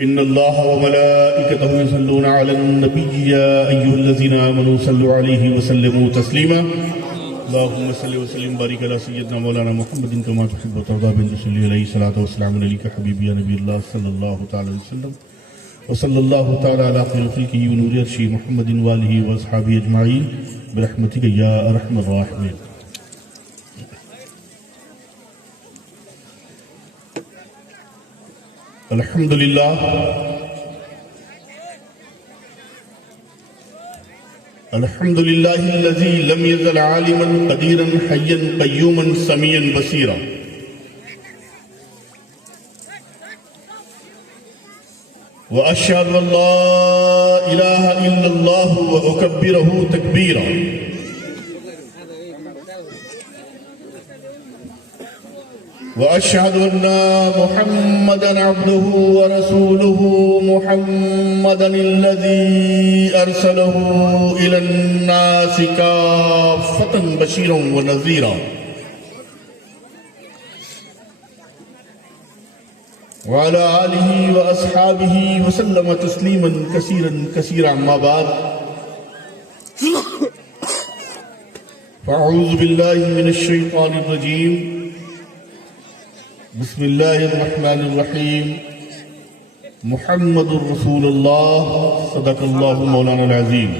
إن الله وملائكته يصلون على النبي يا أيها الذين آمنوا صلوا عليه وسلموا تسليما اللهم صل وسلم وبارك على سيدنا مولانا محمد كما تحب وترضى بن تصلي عليه الصلاة والسلام عليك حبيبي يا نبي الله صلى الله تعالى عليه وسلم وصلى الله تعالى على خير خلقه ونور عرشه محمد وآله وأصحابه أجمعين برحمتك يا أرحم الراحمين. الحمد لله الحمد لله الذي لم يزل عالما قديرا حيا قيوما سميعا بصيرا وأشهد أن لا إله إلا الله وأكبره تكبيرا وأشهد أن محمدا عبده ورسوله محمدا الذي أرسله إلى الناس كافة بشيرا ونذيرا وعلى آله وأصحابه وسلم تسليما كثيرا كثيرا. أما بعد فأعوذ بالله من الشيطان الرجيم بسم الله الرحمن الرحيم محمد رسول الله صدق الله مولانا العظيم.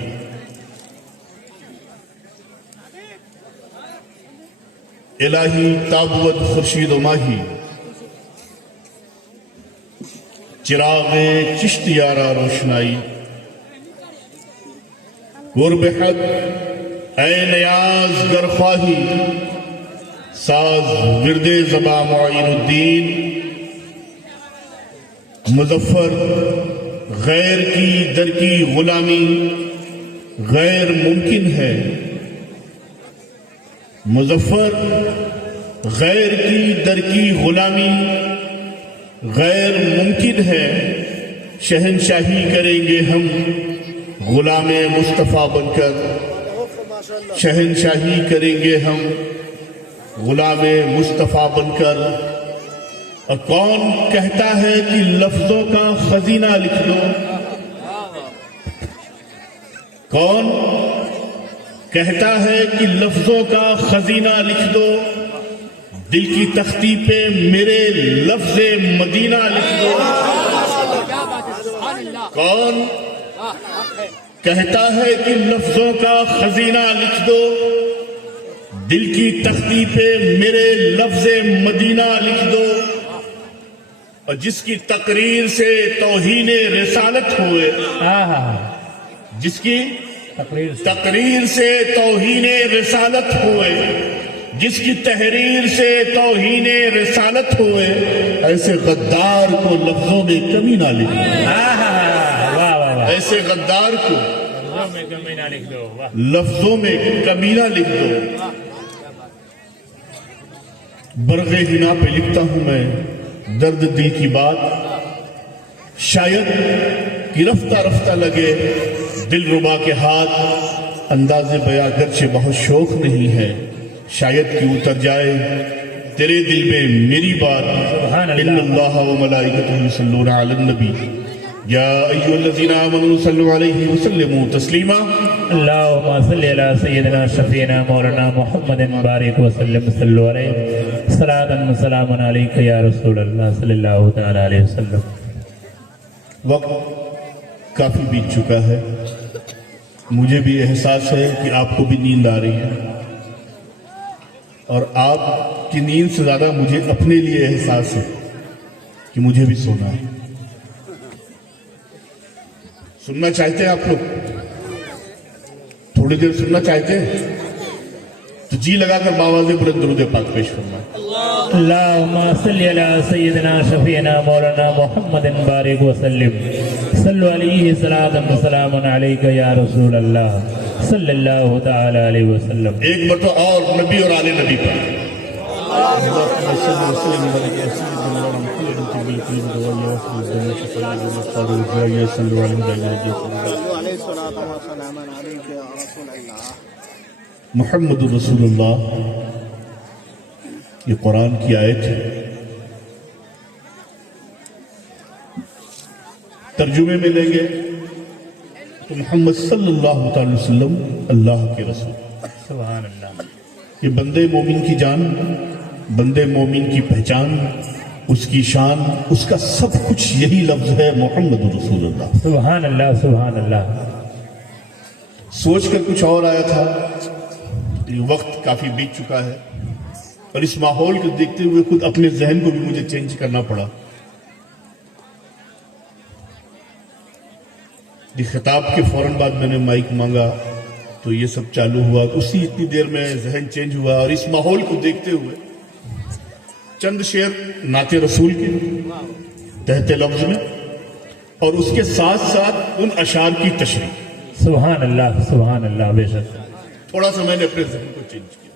الہی تابوت خورشید و ماہی چراغ چشت یارا روشنائی قرب حق اے نیاز گر خواہی ساز ورد زبا معین الدین مظفر غیر کی در کی غلامی غیر ممکن ہے مظفر غیر کی در کی غلامی غیر ممکن ہے شہنشاہی کریں گے ہم غلام مصطفیٰ بن کر شہنشاہی کریں گے ہم غلام مصطفیٰ بن کر. اور کون کہتا ہے کہ لفظوں کا خزینہ لکھ دو کون کہتا ہے کہ لفظوں کا خزینہ لکھ دو دل کی تختی پہ میرے لفظ مدینہ لکھ دو کون کہتا ہے کہ لفظوں کا خزینہ لکھ دو دل کی تختی پہ میرے لفظ مدینہ لکھ دو. اور جس کی تقریر سے توہین رسالت ہوئے جس کی تقریر سے توہین رسالت ہوئے جس کی تحریر سے توہین رسالت ہوئے ایسے غدار کو لفظوں میں کمی نہ لکھ دو ایسے غدار کو لفظوں میں کمی نہ لکھ دو. برغ حنا پہ لکھتا ہوں میں درد دل کی بات شاید کہ رفتہ رفتہ لگے دل ربا کے ہاتھ انداز بیاں گرچہ بہت شوق نہیں ہے شاید کہ اتر جائے تیرے دل میں میری بات. ان اللہ وملائکتہ یصلون علی النبی یا ایھا الذین آمنوا صلوا علیہ وسلموا تسلیما اللہم صلی علی سیدنا شفیعنا مولانا محمد بارک وسلم صلو علیہ صلاۃ و سلام علیک یا رسول اللہ صلی اللہ تعالی علیہ وسلم. وقت کافی بیت چکا ہے مجھے بھی احساس ہے کہ آپ کو بھی نیند آ رہی ہے اور آپ کی نیند سے زیادہ مجھے اپنے لیے احساس ہے کہ مجھے بھی سونا ہے. سننا چاہتے ہیں آپ لوگ تھوڑی دیر سننا چاہتے ہیں تو جی لگا کر باواز بلند درود پاک پیش فرمائیں. اللہم صلی علی سیدنا شفیعنا مولانا محمد بارک وسلم صلو علیہ صلاۃ و سلام علیک یا رسول اللہ صلی اللہ تعالی علیہ وسلم. ایک مرتبہ اور نبی اور آل نبی پر محمد رسول اللہ. یہ قرآن کی آیت ہے. ترجمے میں لیں گے تو محمد صلی اللہ تعالی وسلم اللہ کے رسول. سبحان اللہ. یہ بندے مومن کی جان، بندے مومن کی پہچان، اس کی شان، اس کا سب کچھ یہی لفظ ہے محمد رسول اللہ. سبحان اللہ. سبحان اللہ. سوچ کر کچھ اور آیا تھا، وقت کافی بیت چکا ہے اور اس ماحول کو دیکھتے ہوئے خود اپنے ذہن کو بھی مجھے چینج کرنا پڑا. یہ خطاب کے فوراً بعد میں نے مائک مانگا تو یہ سب چالو ہوا. اسی اتنی دیر میں ذہن چینج ہوا اور اس ماحول کو دیکھتے ہوئے چند شعر نعت رسول کے تحت لفظ میں اور اس کے ساتھ ساتھ ان اشعار کی تشریح. سبحان اللہ. سبحان اللہ. بے شک. تھوڑا سا میں نے اپنے ذہن کو چینج کیا.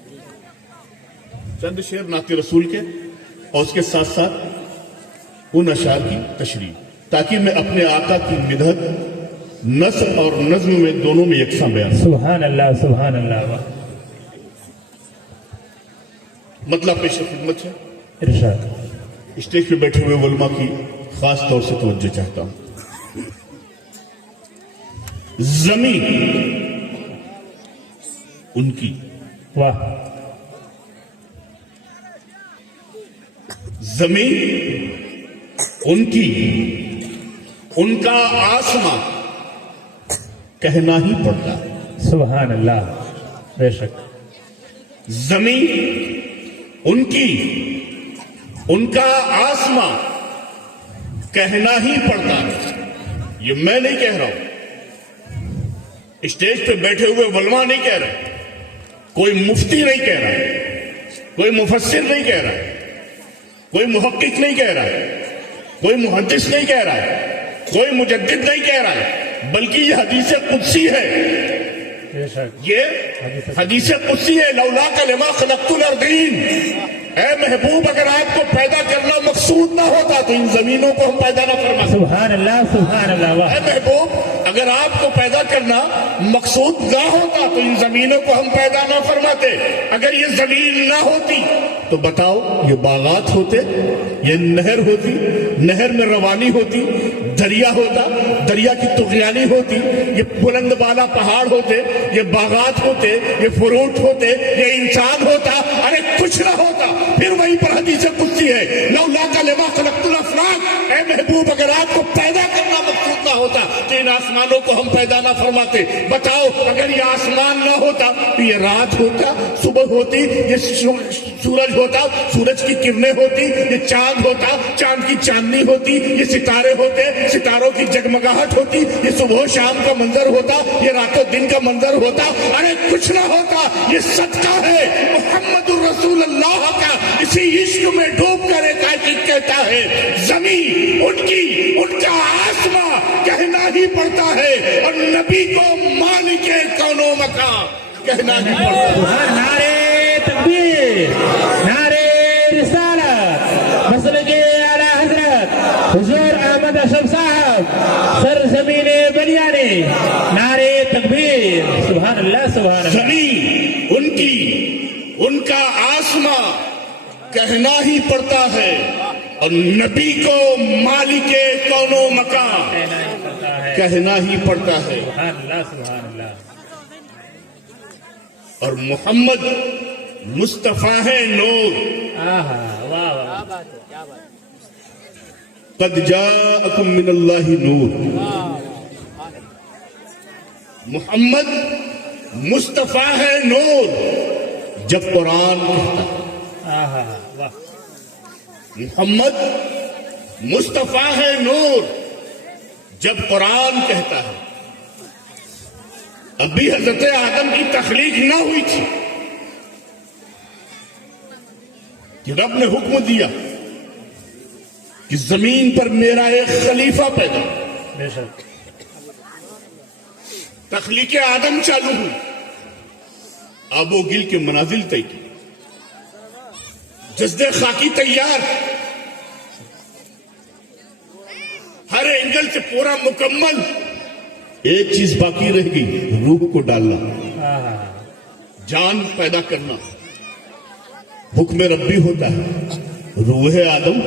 چند شعر نعت رسول کے اور اس کے ساتھ ساتھ ان اشعار کی تشریح تاکہ میں اپنے آقا کی مدحت نثر اور نظم میں دونوں میں یکساں بیان. سبحان اللہ. سبحان اللہ. مطلب پیش خدمت ہے. ارشاد. اسٹیج پہ بیٹھے ہوئے علماء کی خاص طور سے توجہ چاہتا ہوں. زمین ان کی، واہ. زمین ان کی، ان کا آسماں کہنا ہی پڑتا ہے. سبحان اللہ. بے شک. زمین ان کی، ان کا آسماں کہنا ہی پڑتا ہے. یہ میں نہیں کہہ رہا ہوں، اسٹیج پہ بیٹھے ہوئے علماء نہیں کہہ رہے، کوئی مفتی نہیں کہہ رہا ہے، کوئی مفسر نہیں کہہ رہا ہے، کوئی محقق نہیں کہہ رہا ہے، کوئی محدث نہیں کہہ رہا ہے، کوئی مجدد نہیں کہہ رہا ہے، بلکہ یہ حدیث قدسی ہے. بے شک. یہ حدیث قدسی ہے. لولاک لما خلقت الارضین. اے محبوب اگر آپ کو پیدا کرنا مقصود نہ ہوتا تو ان زمینوں کو ہم پیدا نہ فرماتے. سبحان اللہ. سبحان اللہ. واہ. اے محبوب اگر آپ کو پیدا کرنا مقصود نہ ہوتا تو ان زمینوں کو ہم پیدا نہ فرماتے. اگر یہ زمین نہ ہوتی تو بتاؤ یہ باغات ہوتے، یہ نہر ہوتی، نہر میں روانی ہوتی، دریا ہوتا، دریا کی طغیانی ہوتی، یہ بلند بالا پہاڑ ہوتے، یہ باغات ہوتے، یہ فروٹ ہوتے، یہ انسان ہوتا. ارے کچھ نہ ہوتا. پھر وہیں پر حدیث قدسی ہے لولاک لما خلقت الافلاک. اے محبوب اگر آپ کو پیدا کرنا مقصود نہ ہوتا تو ان آسمانوں کو ہم پیدا نہ فرماتے. بتاؤ اگر یہ آسمان نہ ہوتا تو یہ رات ہوتا، صبح ہوتی، یہ سورج ہوتا، سورج کی کرنیں ہوتی، یہ چاند ہوتا، چاند کی چاندنی ہوتی، یہ ستارے ہوتے، ستاروں کی جگمگاہٹ ہوتی، یہ صبح و شام کا منظر ہوتا، یہ رات و دن کا منظر ہوتا. ارے کچھ نہ ہوتا. یہ صدقہ ہے محمد الرسول اللہ کا. اسی عشق میں ڈوب کر ایک عاشق کہتا ہے زمین ان کی، ان کا آسماں کہنا ہی پڑتا ہے اور نبی کو مالک کون و مکان کہنا ہی پڑتا ہے. نعرے تکبیر، نعرے رسالت، مسلک اعلی حضرت حضور احمد اشرف صاحب سرزمین بلیانی. نعرے تکبیر. سبحان اللہ. سبحان اللہ. زمین ان کی، ان کا آسماں کہنا ہی پڑتا ہے اور نبی کو مالک کون و مکان کہنا ہی پڑتا ہے. سبحان اللہ. سبحان اللہ. اور محمد مصطفیٰ ہے نور. آہا. واہ واہ. قد جاءکم من اللہ نور. محمد مصطفیٰ ہے نور جب قرآن کہتا ہے. آہا. واہ. محمد مصطفیٰ ہے نور جب قرآن کہتا ہے. ابھی حضرت آدم کی تخلیق نہ ہوئی تھی کہ رب نے حکم دیا کہ زمین پر میرا ایک خلیفہ پیدا. بے شک. تخلیق آدم چالو ہوئی، آب و گل کے منازل طے کی، جسد خاکی تیار، ہر اینگل سے پورا مکمل. ایک چیز باقی رہ گئی، روح کو ڈالنا، آہا. جان پیدا کرنا. حکم ربی ہوتا ہے. روح آدم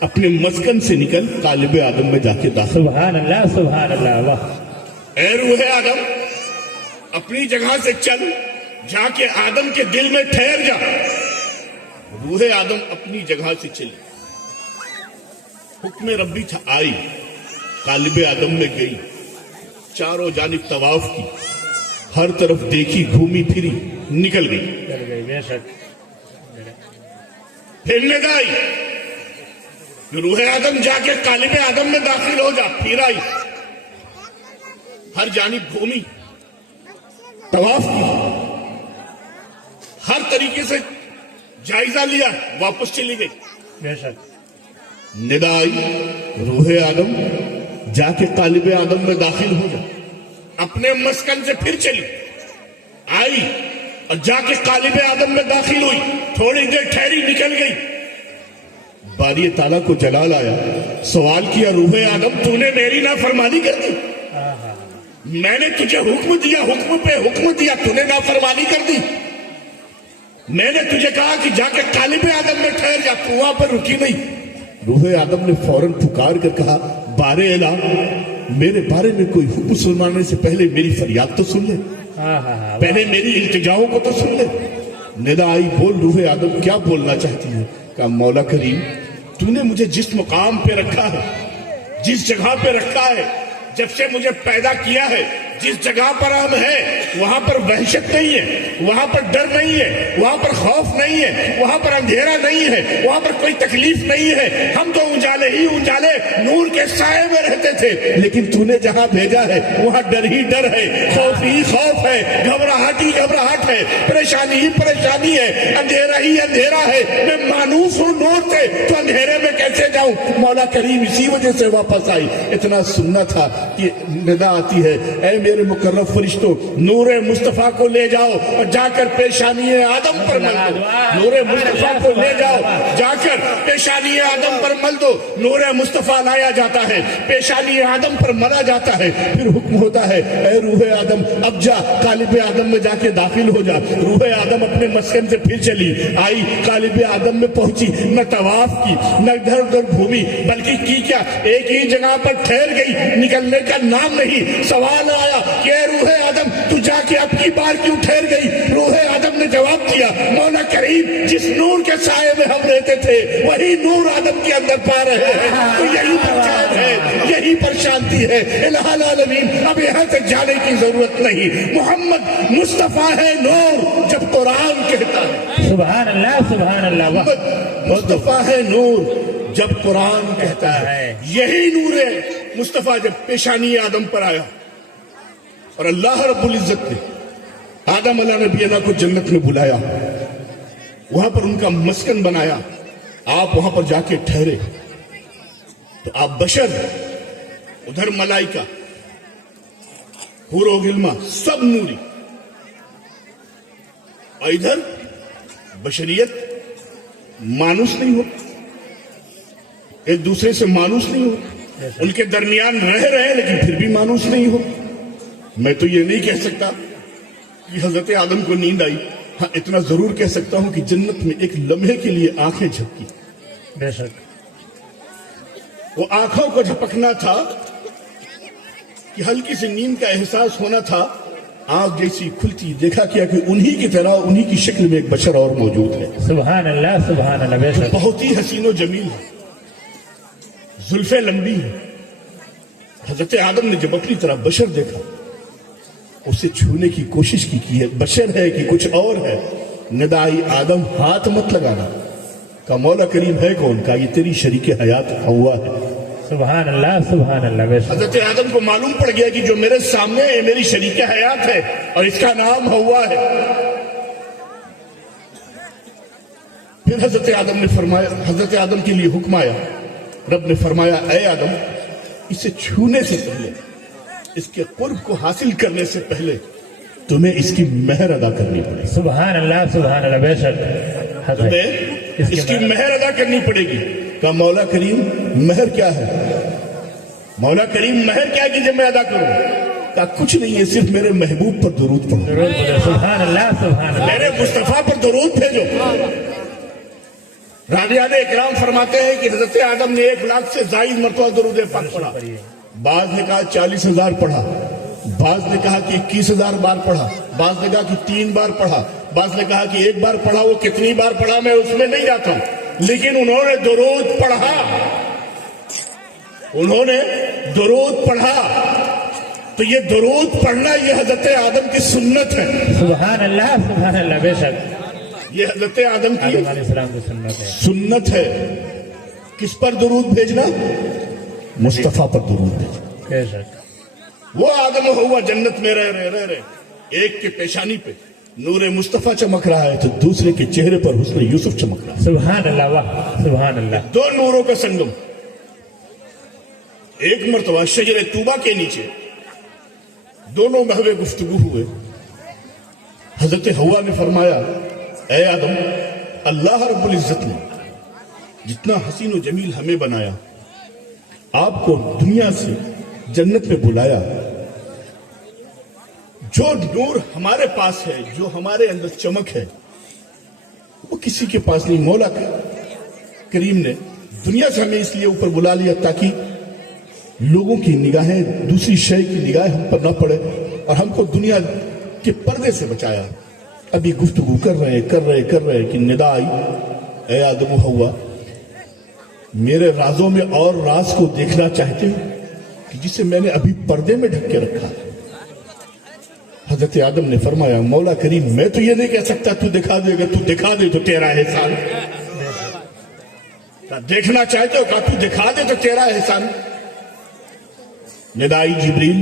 अपने मस्कन से निकल कालिब आदम में जाके दाखिल। सुभान अल्लाह वाह। ऐ रूह आदम अपनी जगह से चल, जाके आदम के दिल में ठहर जा। रूह आदम अपनी जगह से चली, हुक्म रब्बी था, आई कालिब आदम में गई, चारों जानिब तवाफ की, हर तरफ देखी, घूमी फिरी, निकल गई। चल गई बेशक। फिर निदा आई, रूह आदम जाके कालिब आदम में दाखिल हो जा, फिर आई, हर जानिब घूमी, तवाफ की, हर तरीके से जायजा लिया, वापस चली गई। बेशक। निदा आई, रूह आदम जाके कालिब आदम में दाखिल हो जा। अपने मस्कन से फिर चली, आई और जाके कालिब आदम में दाखिल हुई, थोड़ी देर ठहरी, निकल गई। बारी ताला को जलाल आया, सवाल किया, रूह आदम तूने मेरी नाफरमानी कर दी? मैंने तुझे हुक्म दिया, हुक्म पे हुक्म दिया, तूने नाफरमानी कर दी। मैंने तुझे कहा कि जाके कालिब आदम में ठहर जा, तू वहां पर रुकी नहीं। रूह आदम ने फौरन पुकार कर कहा, बारे एला, मेरे बारे में कोई हुक्म सुनाने से पहले मेरी फरियाद तो सुन ले, पहले मेरी इल्तिजाओं को तो सुन ले। निदा आई, बोल रूह आदम क्या बोलना चाहती है? कहा, मौला करीम तूने मुझे जिस मुकाम पे रखा है, जिस जगह पे रखा है, जब से मुझे पैदा किया है, जिस जगह पर हम हैं वहां पर वहशत नहीं है, वहां पर डर नहीं है, वहां पर खौफ नहीं है, वहां पर अंधेरा नहीं है, वहां पर कोई तकलीफ नहीं है। हम तो उजाले ही उजाले नूर के साए में रहते थे, लेकिन तूने जहां भेजा है वहां डर ही डर है, खौफ ही खौफ है, घबराहट ही घबराहट है, परेशानी ही परेशानी है, अंधेरा ही अंधेरा है। मैं मानूस हूं नूर से, तो अंधेरे में कैसे जाऊं? मौला करीम इसी वजह से वापस आई। इतना सुनना था कि निदा आती है, ऐ मेरे मुकर्रब फरिश्तों, नूरे मुस्तफा को ले जाओ और जाकर पेशानी आदम पर मल दो। नूरे मुस्तफा को ले जाओ, जाकर पेशानी आदम पर मल दो। नूरे मुस्तफा लाया जाता है, पेशानी आदम पर मला जाता है, फिर हुक्म होता है, ऐ रूह आदम अब जा, कालिब आदम में जाके दाखिल हो जा। रूह आदम अपने मस्कन से फिर चली, आई कालिब आदम में पहुंची, न तवाफ की, न इधर उधर घूमी, बल्कि की क्या, एक ही जगह पर ठहर गई, निकलने का नाम नहीं। सवाल आया कि रूह आदम तू जाके अब की बार क्यों ठहर गई? रूह आदम ने जवाब दिया, मौला करीम जिस नूर के साए में हम रहते थे वही नूर आदम के अंदर पा रहे हैं, तो यही पर चैन है, यही पर शांति है। इलाहुल आलमीन, अब यहाँ से जाने की जरूरत नहीं। मोहम्मद मुस्तफा है नूर जब कुरान कहता है, सुभान अल्लाह वाह। मुस्तफा है नूर जब कुरान कहता है। यही नूर है मुस्तफा जब पेशानी आदम पर आया और अल्लाह रब्बुल इज्जत ने आदम अला नबीना को जन्नत में बुलाया, वहां पर उनका मस्कन बनाया, आप वहां पर जाके ठहरे, तो आप बशर, उधर मलाइका, हुरो गिल्मा, सब नूरी, और इधर बशरियत मानुस नहीं हो, एक दूसरे से मानुस नहीं हो, उनके दरमियान रह रहे लेकिन फिर भी मानुस नहीं हो। मैं तो ये नहीं कह सकता कि हजरत आदम को नींद आई, हाँ इतना जरूर कह सकता हूं कि जन्नत में एक लम्हे के लिए आंखें झपकी। बेशक। वो आंखों को झपकना था कि हल्की सी नींद का एहसास होना था, आंख जैसी खुलती देखा क्या कि उन्हीं की तरह, उन्हीं की शक्ल में एक बशर और मौजूद है। सुभान अल्लाह बेशक। बहुत ही हसीनो जमील है, जुल्फे लंबी है। हजरत आदम ने जब अपनी तरह बशर देखा, उसे छूने की कोशिश की है, बशर है कि कुछ और है। निदाई आदम हाथ मत लगाना। का मौला करीम है कौन? का ये तेरी शरीके हयात हवा है। सुभान अल्लाह बेशक। हजरत आदम को मालूम पड़ गया कि जो मेरे सामने है मेरी शरीके हयात है और इसका नाम हवा है। फिर हजरत आदम ने फरमाया, हजरत आदम के लिए हुक्म आया, रब ने फरमाया, ऐ आदम इसे छूने से पहले, इसके कुर्ब को हासिल करने से पहले तुम्हें इसकी मेहर अदा करनी पड़ेगी। सुभान अल्लाह बेशक। तुम्हें इसकी मेहर अदा करनी पड़ेगी। का मौला करीम मेहर क्या है? मौला करीम मेहर क्या है कि जब मैं अदा करूं? का कुछ नहीं है, सिर्फ मेरे महबूब पर दुरूद पढ़ो। सुभान अल्लाह मेरे मुस्तफा पर दुरूद भेजो। राबियाने इकराम फरमाते हैं कि हजरत आदम ने 1,00,000 से जायद मरतबा दुरूद पाक पढ़ा। बाज ने कहा 40,000 पढ़ा, बाज ने कहा कि 21,000 बार पढ़ा, बाज ने कहा कि 3 बार पढ़ा, बाज ने कहा कि 1 बार पढ़ा। वो कितनी बार पढ़ा मैं उसमें नहीं जाता हूं, लेकिन उन्होंने दुरूद पढ़ा, उन्होंने दुरूद पढ़ा। तो ये दुरूद पढ़ना ये हजरत आदम की सुन्नत है। सुभान अल्लाह, बेशक ये हजरत आदम की आदम अलैहिस्सलाम की सुन्नत है। सुन्नत है। किस पर दुरूद भेजना? मुस्तफा पर दुरूद भेजना। बेशक वो आदम हुआ जन्नत में रह एक के पेशानी पे नूरे मुस्तफा चमक रहा है, तो दूसरे के चेहरे पर हुस्न यूसुफ चमक रहा है। सुभान अल्लाह, वाह सुभान अल्लाह। 2 नूरों का संगम। एक मर्तबा शजरे तूबा के नीचे दोनों महवे गुफ्तगू हुए। हजरत हवा ने फरमाया, ऐ आदम, अल्लाह रब्बुल इज्जत ने जितना हसीन और जमील हमें बनाया, आपको दुनिया से जन्नत में बुलाया, जो नूर हमारे पास है, जो हमारे अंदर चमक है, वो किसी के पास नहीं। मौला करीम ने दुनिया से हमें इसलिए ऊपर बुला लिया ताकि लोगों की निगाहें, दूसरी शय की निगाहें हम पर न पड़े, और हमको दुनिया के पर्दे से बचाया। अभी गुफ्तगू कर रहे कि निदा आई, ऐ आदम हवा, मेरे राजों में और राज को देखना चाहते हो कि जिसे मैंने अभी पर्दे में ढक के रखा। हजरत आदम ने फरमाया, मौला करीम, मैं तो ये नहीं कह सकता तू दिखा देगा, तू दिखा दे तो तेरा एहसान। देखना चाहते हो कहा तू दिखा दे तो तेरा एहसान। निदाई जिब्रील,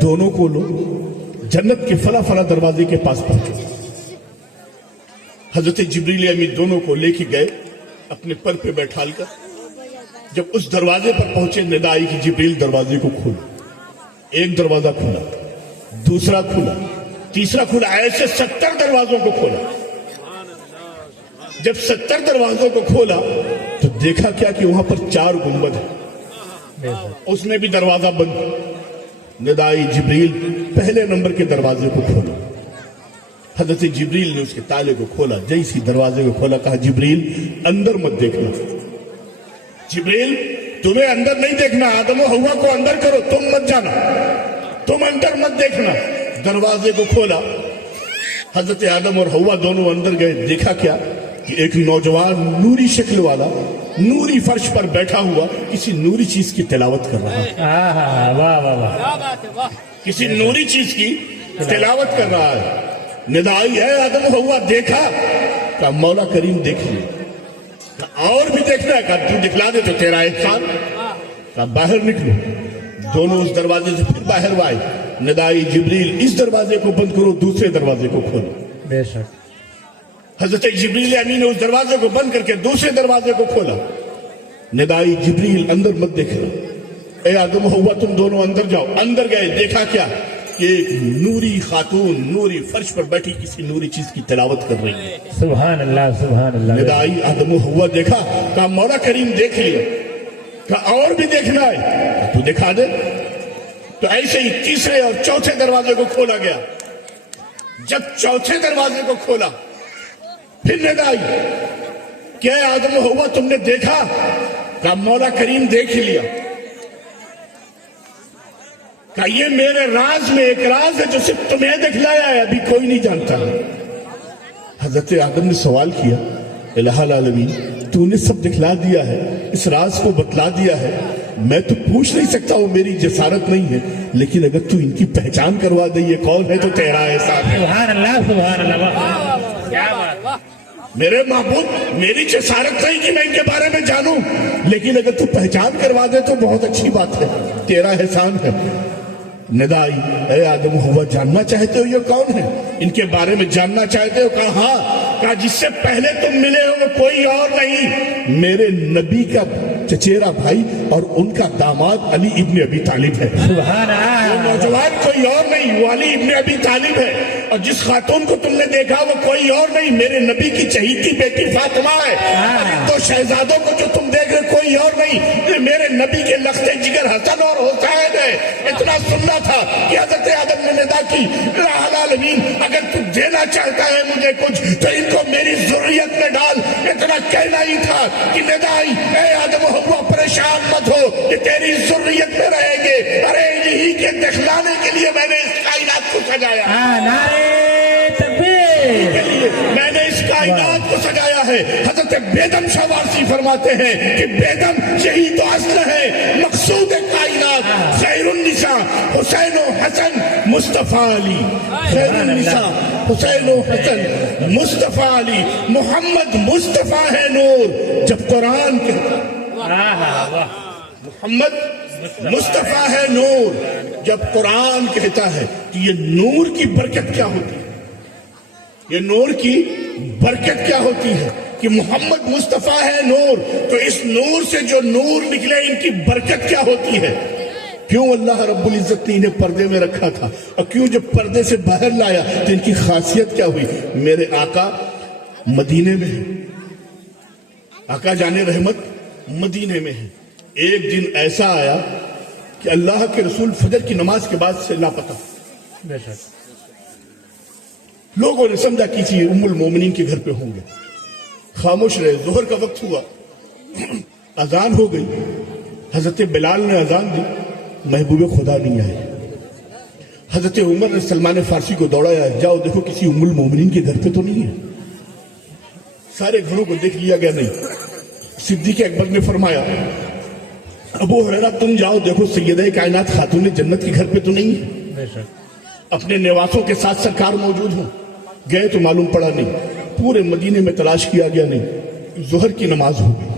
दोनों को लो, जन्नत के फला फला दरवाजे के पास पहुंचे। हजरत जिब्रील अमीन दोनों को लेके गए अपने पर पे बैठाल कर। जब उस दरवाजे पर पहुंचे, निदाई की जिब्रील दरवाजे को खोला। एक दरवाजा खुला, दूसरा खुला, तीसरा खुला, ऐसे 70 दरवाजों को खोला। जब 70 दरवाजों को खोला तो देखा क्या कि वहां पर 4 गुंबद है, उसमें भी दरवाजा बंद। निदाई जिब्रील पहले नंबर के दरवाजे को खोला। हजरत जिब्रील ने उसके ताले को खोला। जैसी दरवाजे को खोला, कहा जिब्रील अंदर मत देखना, जिब्रील तुम्हें अंदर नहीं देखना, आदम और हव्वा को अंदर करो, तुम मत जाना, तुम अंदर मत देखना। दरवाजे को खोला, हजरत आदम और हव्वा दोनों अंदर गए। देखा क्या कि एक नौजवान नूरी शक्ल वाला नूरी फर्श पर बैठा हुआ किसी नूरी चीज की तिलावत कर रहा है। वाह वाह वाह, किसी नूरी चीज की तिलावत कर रहा है। निदाई है आदम हुआ, देखा का मौला करीम देख लिया। और भी देखना है का तू दिखला दे तो तेरा एहसान। का बाहर निकलो। दोनों उस दरवाजे से फिर बाहर आए। निदाई जिब्रील, इस दरवाजे को बंद करो, दूसरे दरवाजे को खोलो। बेशक हजरत जिब्रील अमीन ने उस दरवाजे को बंद करके दूसरे दरवाजे को खोला। निदाई जिब्रील अंदर मत देखना, ए आदम हुआ तुम दोनों अंदर जाओ। अंदर गए, देखा क्या कि एक नूरी खातून नूरी फर्श पर बैठी किसी नूरी चीज की तिलावत कर रही है। सुभान अल्लाह, सुभान अल्लाह। निदाई आदम हुआ, देखा, कहा मौला करीम देख लिया। कहा और भी देखना है, तू दिखा दे। तो ऐसे ही तीसरे और चौथे दरवाजे को खोला गया। जब चौथे दरवाजे को खोला, फिर निदाई, क्या आदम हुआ तुमने देखा? कहा मौला करीम देख लिया। कहा ये मेरे राज में एक राज है जो सिर्फ तुम्हें दिखलाया है, अभी कोई नहीं जानता। हजरत आदम ने सवाल किया, इलाहुल आलमीन तूने सब दिखला दिया है, इस राज को बतला दिया है, मैं तो पूछ नहीं सकता हूं, मेरी जसारत नहीं है, लेकिन अगर तू इनकी पहचान करवा दे ये कौन है तो तेरा एहसान है। सुभान अल्लाह, सुभान अल्लाह। क्या बात। मेरे महबूब, मेरी जसारत नहीं कि मैं इनके बारे में जानूं, लेकिन अगर तू पहचान करवा दे तो बहुत अच्छी बात है, तेरा एहसान है। निदाई, ए आदम हुआ जानना चाहते हो ये कौन है, इनके बारे में जानना चाहते हो? कहा हाँ। कहा जिससे पहले तुम मिले हो वो कोई और नहीं, मेरे नबी का चचेरा भाई और उनका दामाद अली इब्ने अबी तालिब है। सुभान अल्लाह। वो नौजवान कोई और नहीं, वो अली इब्ने अबी तालिब है। और जिस खातून को तुमने देखा वो कोई और नहीं, मेरे नबी की चहीती बेटी फातिमा है। तो शहजादों को जो तुम देख रहे कोई और नहीं, ये मेरे नबी के लख्ते जिगर हसन और हुसैन है। है। इतना सुनना था कि हजरत आदम ने निदा की, अलमीन अगर तू देना चाहता है मुझे कुछ तो इनको मेरी ज़ुर्रियत में डाल। इतना कहना ही था कि निदा आई, ए आदम हुआ परेशान मत हो, ये तेरी ज़ुर्रियत में रहेंगे। अरे यही के दिखलाने के लिए मैंने इस कायनात को सजाया, नारे तकबीर। के लिए मैंने इस कायनात को सजाया है। हजरत बेगम शाह वारसी फरमाते हैं कि बेगम यही तो असल है मकसूद कायनात। खैरुन्निसा हुसैन हसन मुस्तफा अली, खैरुन्निसा हुसैन हसन मुस्तफा अली, मोहम्मद मुस्तफा है नूर। जब कुरान कहता मोहम्मद मुस्तफा है नूर, जब कुरान कहता है कि ये नूर की बरकत क्या होती है, ये नूर की बरकत क्या होती है कि मोहम्मद मुस्तफा है नूर, तो इस नूर से जो नूर निकले इनकी बरकत क्या होती है। क्यों अल्लाह रब्बुल इज्जत ने इन्हें पर्दे में रखा था और क्यों जब पर्दे से बाहर लाया तो इनकी खासियत क्या हुई। मेरे आका मदीने में है, आका जाने रहमत मदीने में है। एक दिन ऐसा आया कि अल्लाह के रसूल फजर की नमाज के बाद से लापता। लोगों ने समझा किसी उम्मुल मोमिनीन के घर पे होंगे, खामोश रहे। जोहर का वक्त हुआ, अजान हो गई, हजरत बिलाल ने अजान दी, महबूब खुदा नहीं आए। हजरत उमर ने सलमान फारसी को दौड़ाया, जाओ देखो किसी उम्मुल मोमिनीन के घर पे तो नहीं है। सारे घरों को देख लिया गया, नहीं। सिद्दीक अकबर ने फरमाया, अबू हुरैरा तुम जाओ देखो सैयदा कायनात खातून जन्नत के घर पे तो नहीं है। अपने निवासों के साथ सरकार मौजूद हो, गए तो मालूम पड़ा नहीं। पूरे मदीने में तलाश किया गया, नहीं। जोहर की नमाज हो गई,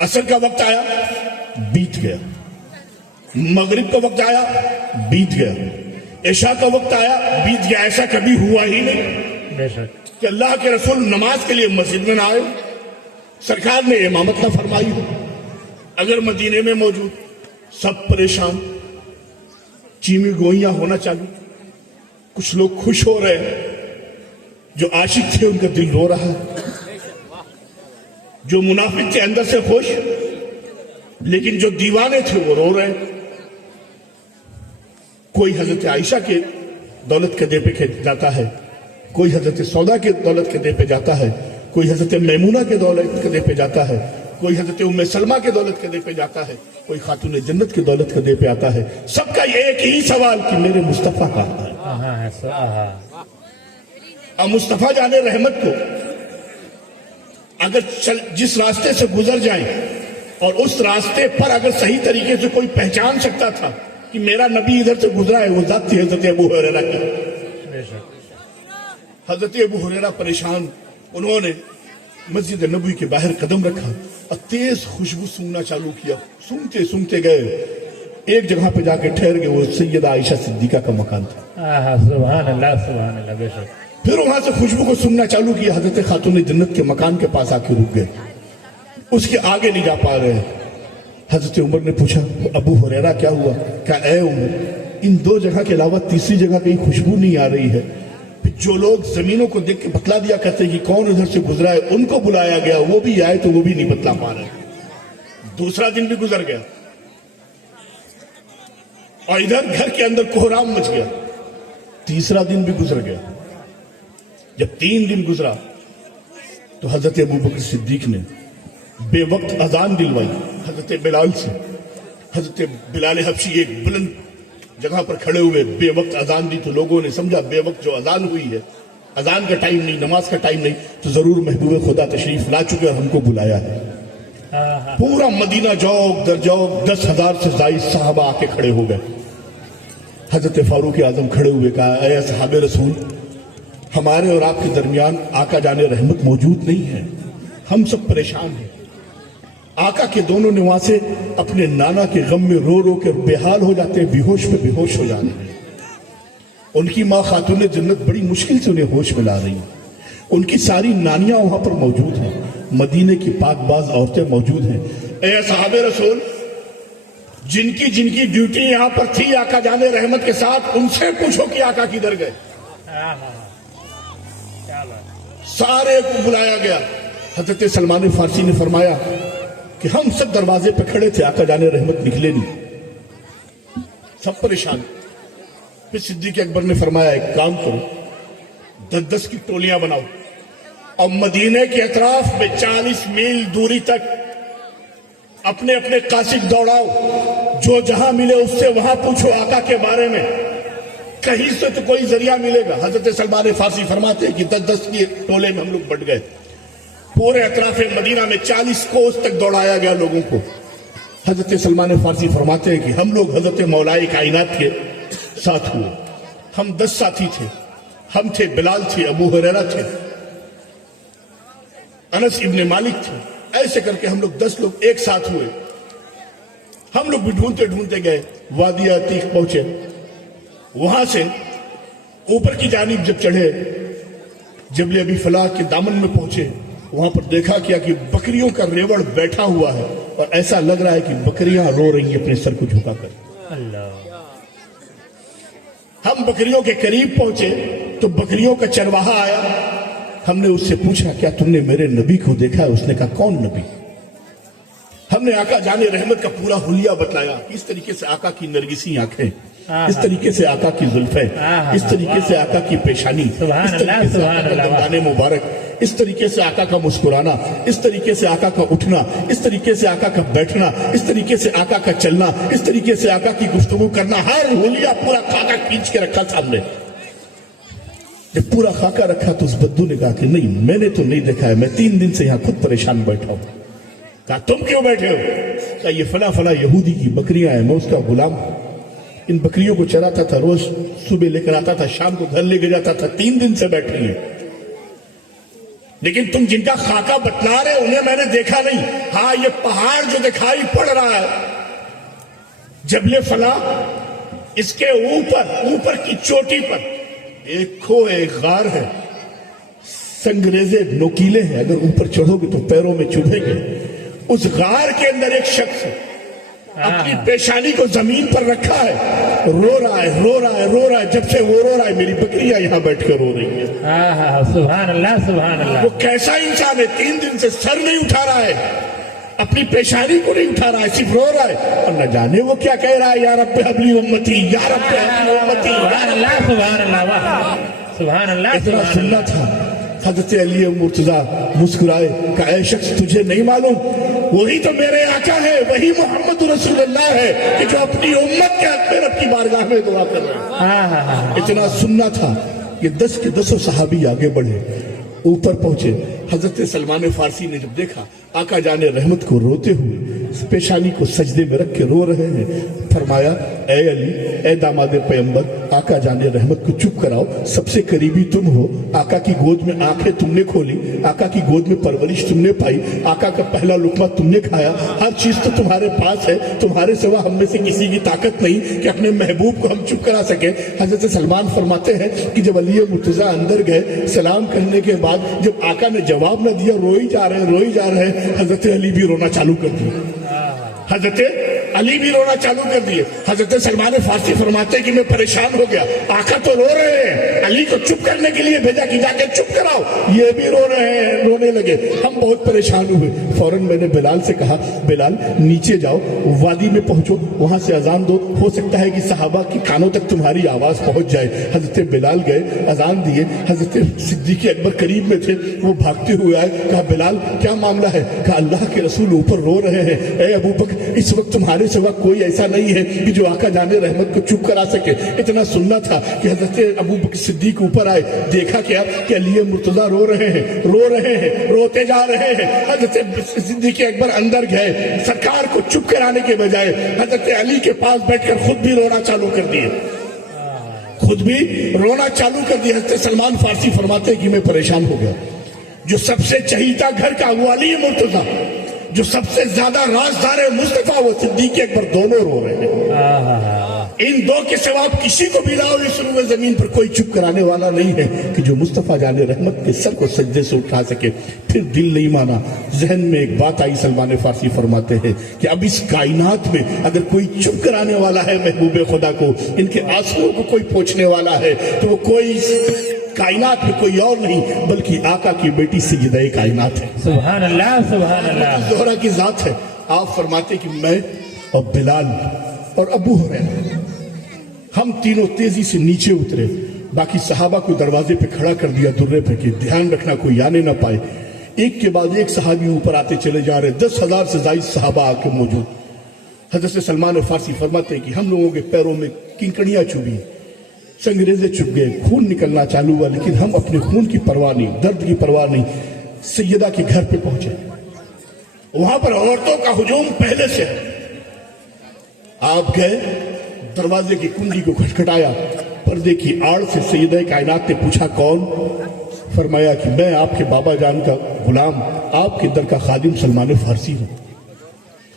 असर का वक्त आया, बीत गया। मगरिब का वक्त आया, बीत गया। इशा का वक्त आया, बीत गया। ऐसा कभी हुआ ही नहीं कि अल्लाह के रसूल नमाज के लिए मस्जिद में ना आए, सरकार ने इमामत ना फरमाई हो। अगर मदीने में मौजूद, सब परेशान, चीमी गोइयां होना चालू। कुछ लोग खुश हो रहे हैं, जो आशिक थे उनका दिल रो रहा है, जो मुनाफिक थे अंदर से खुश, लेकिन जो दीवाने थे वो रो रहे हैं। कोई हजरत आयशा के दौलत कदे पे जाता है, कोई हजरत सौदा के दौलत कदे पे जाता है, कोई हजरत मैमूना के दौलत कदे पे जाता है, कोई हजरत उम्मे सलमा के दौलत कदे पे जाता है, कोई खातून जन्नत के दौलत कदे पे आता है। सबका एक ही सवाल कि मेरे मुस्तफा कहाँ है। अब मुस्तफा जाने रहमत को अगर जिस रास्ते से गुजर जाए और उस रास्ते पर अगर सही तरीके से कोई पहचान सकता था कि मेरा नबी इधर से गुजरा है, वो जात थी हजरत अबू हुरैरा की। हजरत अबू हुरैरा परेशान, उन्होंने मस्जिद नबवी के बाहर कदम रखा और तेज खुशबू सूंघना चालू किया। सूंघते सूंघते गए, एक जगह पे जाके ठहर गए, वो सैयदा आयशा सिद्दीका का मकान था। सुभान अल्लाह बेशक। फिर वहां से खुशबू को सूंघना चालू किया, हजरत खातून जन्नत के मकान के पास आके रुक गए, उसके आगे नहीं जा पा रहे। हजरत उमर ने पूछा, अबू हुरैरा क्या हुआ? क्या ऐ उमर, इन दो जगह के अलावा तीसरी जगह कहीं खुशबू नहीं आ रही है। जो लोग जमीनों को देख के बतला दिया करते कि कौन उधर से गुजरा है, उनको बुलाया गया, वो भी आए तो वो भी नहीं बतला पा रहे। दूसरा दिन भी गुजर गया और इधर घर के अंदर कोहराम मच गया। तीसरा दिन भी गुजर गया। जब 3 दिन गुजरा तो हजरत अबू बकर सिद्दीक ने बेवक्त अजान दिलवाई हजरत बिलाल से। हजरत बिलाल हबशी एक बुलंद जगह पर खड़े हुए बेवक्त अजान दी तो लोगों ने समझा बेवक्त जो अजान हुई है, अजान का टाइम नहीं, नमाज का टाइम नहीं, तो जरूर महबूब खुदा तशरीफ ला चुके और हमको बुलाया है। पूरा मदीना जौक दर जौक 10,000 से ज्यादा साहबा आके खड़े हो गए। हजरत फारूक आजम खड़े हुए कहा, ऐ साहब रसूल, हमारे और आपके दरमियान आका जाने रहमत मौजूद नहीं है, हम सब परेशान हैं। आका के दोनों निवासे अपने नाना के गम में रो रो कर बेहाल हो जाते हैं, बेहोश पे बेहोश हो जाते हैं। उनकी माँ खातून जन्नत बड़ी मुश्किल से उन्हें होश में ला रही है। उनकी सारी नानियां वहां पर मौजूद हैं, मदीने की पाकबाज औरतें मौजूद हैं। ऐ साहबे रसूल, जिनकी जिनकी ड्यूटी यहां पर थी आका जाने रहमत के साथ, उनसे पूछो कि आका किधर गए। सारे को बुलाया गया। हजरत सलमान फारसी ने फरमाया कि हम सब दरवाजे पे खड़े थे, आका जाने रहमत निकले नहीं। सब परेशान। फिर सिद्दीक अकबर ने फरमाया एक काम करो, 10-10 की टोलियां बनाओ और मदीने के अतराफ में 40 मील दूरी तक अपने अपने कासिद दौड़ाओ, जो जहां मिले उससे वहां पूछो आका के बारे में, कहीं से तो कोई जरिया मिलेगा। हजरत सलमान फारसी फरमाते हैं कि 10-10 की टोले में हम लोग बढ़ गए, पूरे अतराफ मदीना में 40 कोस तक दौड़ाया गया लोगों को। हजरत सलमान फारसी फरमाते हैं कि हम लोग हजरत मौलाए कायनात के साथ हुए। हम 10 साथी थे, हम थे, बिलाल थे, अबू हुरैरा थे, अनस इब्ने मालिक थे। ऐसे करके हम लोग 10 लोग एक साथ हुए। हम लोग भी ढूंढते ढूंढते गए, वादी अतीक पहुंचे। वहां से ऊपर की जानिब जब चढ़े, जबल अबी फलाह के दामन में पहुंचे, वहां पर देखा क्या कि बकरियों का रेवड़ बैठा हुआ है और ऐसा लग रहा है कि बकरियां रो रही हैं अपने सर को झुकाकर। अल्लाह। हम बकरियों के करीब पहुंचे तो बकरियों का चरवाहा आया। हमने उससे पूछा क्या तुमने मेरे नबी को देखा है? उसने कहा कौन नबी? हमने आका जाने रहमत का पूरा हुलिया बतलाया। इस तरीके से आका की नरगिसी आंखें, इस तरीके से आका की जुल्फें, इस तरीके से आका की पेशानी, इस तरीके से आका का दंदाने मुबारक, इस तरीके से आका का मुस्कुराना, इस तरीके से आका का उठना, इस तरीके से आका का बैठना, इस तरीके से आका का चलना, इस तरीके से आका की गुफ्तगू करना, हर हुलिया पूरा खाका खींच के रखा सामने। जब पूरा खाका रखा तो उस बद्दू ने कहा कि नहीं, मैंने तो नहीं देखा है, मैं 3 दिन से यहां खुद परेशान बैठा हूं। कहा तुम क्यों बैठे हो? कहा ये फला फला यहूदी की बकरियां हैं, मैं उसका गुलाम हूं। इन बकरियों को चराता था, रोज सुबह लेकर आता था, शाम को घर लेके जाता था। 3 दिन से बैठ रही है, लेकिन तुम जिनका खाका बतला रहे उन्हें मैंने देखा नहीं। हाँ, ये पहाड़ जो दिखाई पड़ रहा है जबले फला, इसके ऊपर की चोटी पर एक खो है, एक गार है, संगरेजे नोकीले हैं, अगर ऊपर चढ़ोगे तो पैरों में चुभेंगे। उस गार के अंदर एक शख्स अपनी पेशानी को जमीन पर रखा है, रो रहा है, रो रहा है, रो रहा है। जब से वो रो रहा है मेरी बकरियां यहां बैठकर रो रही है। सुभान अल्लाह, सुभान अल्लाह। वो कैसा इंसान है? 3 दिन से सर नहीं उठा रहा है, अपनी पेशानी को नहीं उठा रहा है, सिर्फ रो रहा है। और न जाने वो क्या कह रहा है, या रब्बे हबली उम्मती, या रब्बे हबली उम्मती। सुभान अल्लाह, सुभान अल्लाह, सुभान अल्लाह। इतना सुनना था। हजरत अली मुर्तजा मुस्कुराए, कहा ऐ शख्स तुझे नहीं मालूम, वही तो मेरे आका है, वही मोहम्मद रसूलुल्लाह है कि जो अपनी उम्मत के हक में रब की बारगाह में दुआ कर रहा है। इतना सुनना था कि 10 के 10 सहाबी आगे बढ़े, ऊपर पहुंचे। हजरत सलमान फारसी ने जब देखा आका जाने रहमत को रोते हुए पेशानी को सजदे में रख के रो रहे हैं, फरमाया ए अली, ए दामादे पैगंबर, आका जाने रहमत को चुप कराओ, सबसे करीबी तुम हो। आका की गोद में आंखें तुमने खोली, आका की गोद में परवरिश तुमने पाई, आका का पहला लुकमा तुमने खाया, हर चीज तो तुम्हारे पास है, तुम्हारे सिवा हम में से किसी की ताकत नहीं कि अपने महबूब को हम चुप करा सके। हजरत सलमान फरमाते हैं कि जब अली मुर्तजा अंदर गए, सलाम करने के बाद जब आका ने जवाब न दिया, रोई जा रहे हैं, हजरत अली भी रोना चालू कर दिया। हजरत अली भी रोना चालू कर दिए। हजरत सलमान फारसी फरमाते कि मैं परेशान हो गया, आका तो रो रहे हैं, अली को चुप करने के लिए भेजा कि जाके चुप कराओ, ये भी रो रहे हैं, रोने लगे। हम बहुत परेशान हुए। फौरन मैंने बिलाल से कहा, बिलाल नीचे जाओ, वादी में पहुंचो, वहां से अजान दो, हो सकता है कि सहाबा की कानों तक तुम्हारी आवाज पहुंच जाए। हजरत बिलाल गए, अजान दिए। हजरत सिद्दीक अकबर करीब में थे, वो भागते हुए आए, कहा बिलाल क्या मामला है? कहा अल्लाह के रसूल ऊपर रो रहे हैं, ए अबू बकर इस वक्त तुम्हारे सिवा कोई ऐसा नहीं है कि जो आका जाने रहमत को चुप करा सके। इतना सुनना था कि हजरत अबू बकर सिद्दीक ऊपर आए, देखा क्या कि अली मुर्तजा रो रहे हैं, रोते जा रहे हैं। हजरत सिद्दीक अकबर अंदर गए, सरकार को चुप कराने के बजाय हजरत अली के पास बैठकर खुद भी रोना चालू कर दिए, हजरत सलमान फारसी फरमाते हैं कि मैं परेशान हो गया। जो सबसे चहीता घर का वो अली मुर्तजा, जो सबसे ज्यादा राजदार मुस्तफा वो सिद्दीक अकबर, दोनों रो रहे हैं। इन दो के सिवा आप किसी को भी लाओ इस रूए जमीन पर, कोई चुप कराने वाला नहीं है कि जो मुस्तफा जाने रहमत के सर को सजदे से उठा सके। फिर दिल नहीं माना, जहन में एक बात आई। सलमान फारसी फरमाते हैं कि अब इस कायनात में अगर कोई चुप कराने वाला है महबूबे खुदा को, इनके आंसुओं को कोई पोंछने वाला है, तो वो कोई कायनात में कोई और नहीं बल्कि आका की बेटी सैयदा कायनात है। सुभान अल्लाह, सुभान अल्लाह। ज़ोहरा की जात है। आप फरमाते कि मैं और बिलाल और अबू हुरैरा हम तीनों तेजी से नीचे उतरे, बाकी सहाबा को दरवाजे पे खड़ा कर दिया दुर्रे पे कि ध्यान रखना कोई आने ना पाए। एक के बाद एक सहाबी ऊपर आते चले जा रहे, 10,000 से ज्यादा सहाबा आके मौजूद। हजरत सलमान फारसी फरमाते हैं कि हम लोगों के पैरों में किंकड़ियां चुभी, संगरेजे चुभ गए, खून निकलना चालू हुआ, लेकिन हम अपने खून की परवाह नहीं, दर्द की परवाह नहीं, सैयदा के घर पे पहुंचे। वहां पर औरतों का हुजूम पहले से है। आप गए, दरवाजे की कुंडी को खटखटाया, पर्दे की आड़ से सैयदा कायनात ने पूछा कौन? फरमाया कि मैं आपके बाबा जान का गुलाम, आपके दर का खादिम सलमान फारसी हूं।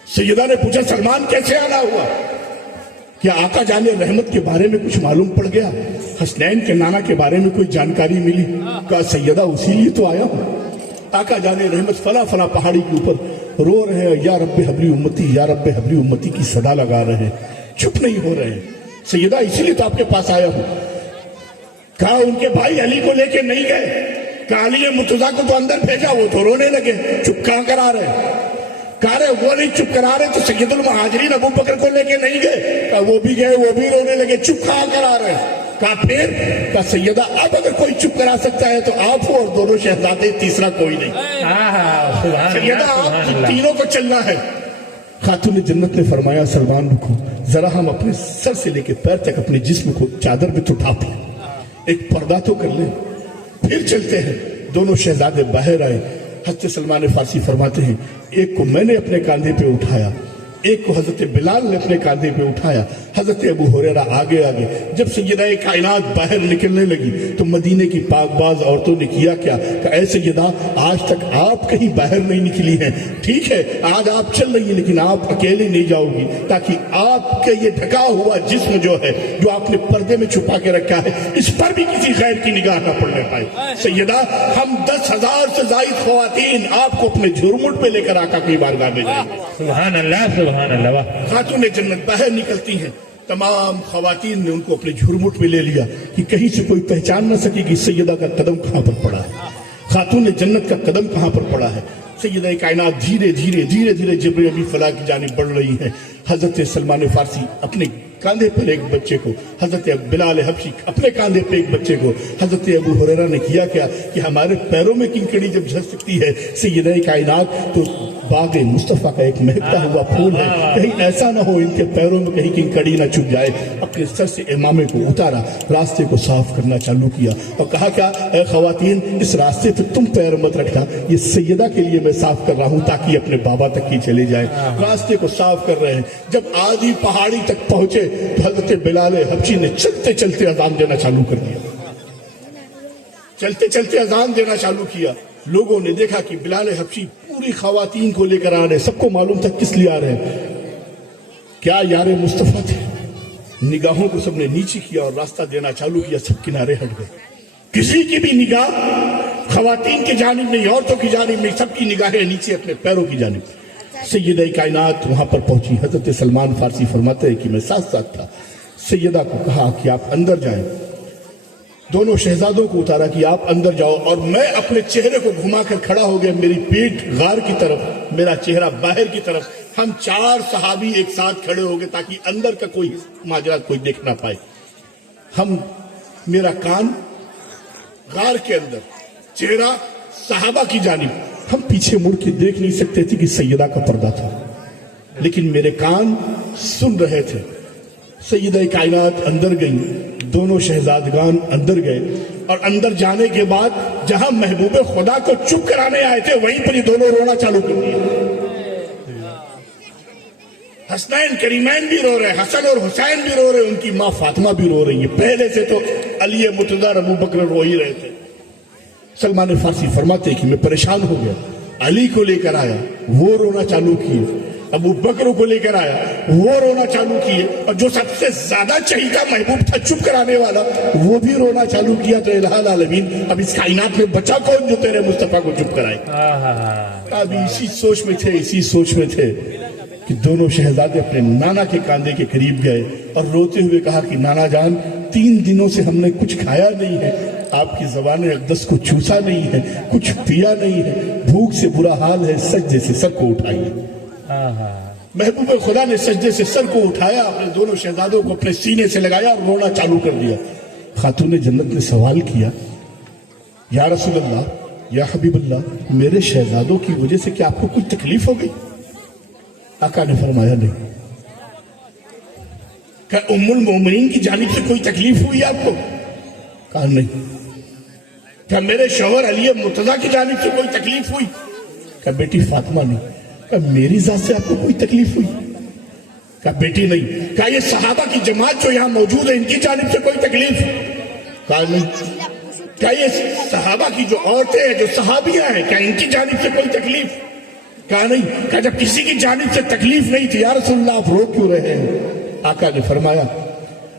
सैयदा ने पूछा सलमान कैसे आना हुआ? क्या आका जाने रहमत के बारे में कुछ मालूम पड़ गया? हसनैन के नाना के बारे में कोई जानकारी मिली? कहा सैयदा उसी लिए तो आया हूं। आका जाने रहमत फला फला पहाड़ी के ऊपर रो रहे हैं, या रब्बे हबली उम्मती, या रब्बे हबली उम्मती की सदा लगा रहे हैं, चुप नहीं हो रहे हैं। सैयदा इसीलिए तो आपके पास आया हूं। कहा उनके भाई अली को लेके नहीं गए? कहा अली मुर्तजा को तो अंदर भेजा, वो तो रोने लगे, चुप कहां करा रहे? कह रहे वो नहीं चुप करा रहे तो सैयदुल मुहाजिरीन अबू बकर को लेके नहीं गए? कहा वो भी गए, वो भी रोने लगे, चुप कहां करा रहे? कहा फिर? कहा सैयदा अब अगर कोई चुप करा सकता है तो आप हो और दोनों शहजादे, तीसरा कोई नहीं। सैयदा आप तीनों को चलना है। खातून जन्नत ने फरमाया सलमान रुको, जरा हम अपने सर से लेके पैर तक अपने जिस्म को चादर में तो ढांप लें, एक पर्दा तो कर लें, फिर चलते हैं। दोनों शहजादे बाहर आए। हज़रत सलमान फारसी फरमाते हैं एक को मैंने अपने कांधे पे उठाया, एक को हजरत बिलाल ने अपने कांधे पे उठाया, हजरत अबू हुरैरा आगे आगे। जब सैयदा कायनात बाहर निकलने लगी तो मदीने की पाकबाज औरतों ने किया क्या? कि ऐ सैयदा आज तक आप कहीं बाहर नहीं निकली हैं, ठीक है आज आप चल रही हैं लेकिन आप अकेले नहीं जाओगी, ताकि आपके ये ढका हुआ जिस्म जो है, जो आपने पर्दे में छुपा के रखा है, इस पर भी किसी गैर की निगाह न पड़ने पाए। सैयदा हम 10,000 से जायद ख्वातीन आपको अपने झुरमुट पे लेकर आका की बारगाह में जाएंगे। सुभान अल्लाह, सुभान अल्लाह। खातून जन्नत बाहर निकलती हैं, तमाम खवातीन ने उनको अपने झुरमुट में ले लिया कि कहीं से कोई पहचान न सके कि सैयदा का कदम कहां पर पड़ा है, खातून जन्नत का कदम कहां पर पड़ा है। सैयदा कायनात धीरे धीरे धीरे धीरे जिब्रील अबी फलाह की जानिब बढ़ रही है। हजरत सलमान फारसी अपने कांधे पर एक बच्चे को, हजरत बिलाल हबशी अपने कांधे पर एक बच्चे को, हजरत अबू हुरैरा ने किया क्या कि हमारे पैरों में किंकड़ी जब झड़ सकती है सैयदा कायनात तो बाग मुस्तफा का एक महकता हुआ फूल है, कहीं ऐसा ना हो इनके पैरों में कहीं किंकड़ी ना चुभ जाए। अपने सर से इमामे को उतारा, रास्ते को साफ करना चालू किया और कहा क्या ऐ खवातीन इस रास्ते पे तुम पैर मत रखना, ये सैयदा के लिए मैं साफ कर रहा हूं ताकि अपने बाबा तक ही चले जाए। रास्ते को साफ कर रहे हैं, जब आधी पहाड़ी तक पहुंचे तो हजरत बिलाल हबशी ने चलते चलते अजान देना चालू कर दिया, चलते चलते अजान देना चालू किया। लोगों ने देखा कि बिलाल हबशी पूरी खवातीन को लेकर आ रहे, सबको मालूम था किस लिए आ रहे हैं, क्या यारे मुस्तफा थे। निगाहों को सबने नीचे किया और रास्ता देना चालू किया, सब किनारे हट गए। किसी की भी निगाह खवातीन की जानिब नहीं, औरतों की जानिब नहीं, सबकी निगाहें नीचे अपने पैरों की जानिब। सैयदा कायनात वहां पर पहुंची। हजरत सलमान फारसी फरमाते हैं कि मैं साथ साथ था। सैयदा को कहा कि आप अंदर जाएं, दोनों शहजादों को उतारा कि आप अंदर जाओ, और मैं अपने चेहरे को घुमाकर खड़ा हो गया, मेरी पीठ गार की तरफ, मेरा चेहरा बाहर की तरफ। हम 4 सहाबी एक साथ खड़े हो गए ताकि अंदर का कोई माजरा कोई देख ना पाए। मेरा कान गार के अंदर, चेहरा सहाबा की जानिब। हम पीछे मुड़ के देख नहीं सकते थे कि सैयदा का पर्दा था, लेकिन मेरे कान सुन रहे थे। सैयदा कायनात अंदर गई, दोनों शहजादगान अंदर गए, और अंदर जाने के बाद जहां महबूब खुदा को चुप कराने आए थे वहीं पर ये दोनों रोना चालू कर दिया। हसनैन करीमैन भी रो रहे, हसन और हुसैन भी रो रहे, उनकी माँ फातिमा भी रो रही है। पहले से तो अली मुर्तजा अबू बकर रो ही रहे थे। सलमान फारसी फरमाते कि मैं परेशान हो गया, अली को लेकर आया वो रोना चालू किए, अबू बकर को लेकर आया वो रोना चालू किए, और जो सबसे ज्यादा चहीता महबूब था चुप कराने वाला वो भी रोना चालू किया। तो इलाहा आलमीन अब इस कायनात में बचा कौन जो तेरे मुस्तफा को चुप कराए। अब इसी सोच में थे कि दोनों शहजादे अपने नाना के कांधे के करीब गए और रोते हुए कहा कि नाना जान 3 दिनों से हमने कुछ खाया नहीं है, आपकी ज़बान अक़दस को चूसा नहीं है, कुछ पिया नहीं है, भूख से बुरा हाल है, सजदे से सर को उठाइए। महबूब खुदा ने सजदे से सर को उठाया, अपने दोनों शहजादों को अपने सीने से लगाया और रोना चालू कर दिया। खातून जन्नत ने सवाल किया, या रसूल अल्लाह, या हबीब अल्लाह, मेरे शहजादों की वजह से क्या आपको कुछ तकलीफ हो गई? आका ने फरमाया नहीं। क्या उम्मुल मोमिनीन की जानिब से कोई तकलीफ हुई आपको? कहा नहीं। क्या मेरे शौहर अली मुर्तजा की जानिब से कोई तकलीफ हुई? क्या बेटी फातिमा नहीं। क्या मेरी जात से आपको कोई तकलीफ हुई? क्या बेटी नहीं। क्या ये सहाबा की जमात जो यहाँ मौजूद है इनकी जानिब से कोई तकलीफ? कहा नहीं। क्या ये सहाबा की जो औरतें हैं, जो सहाबियां हैं, क्या इनकी जानिब से कोई तकलीफ? कहा नहीं। क्या जब किसी की जानिब से तकलीफ नहीं थी, या रसूलल्लाह आप रो क्यों रहे हैं? आका ने फरमाया,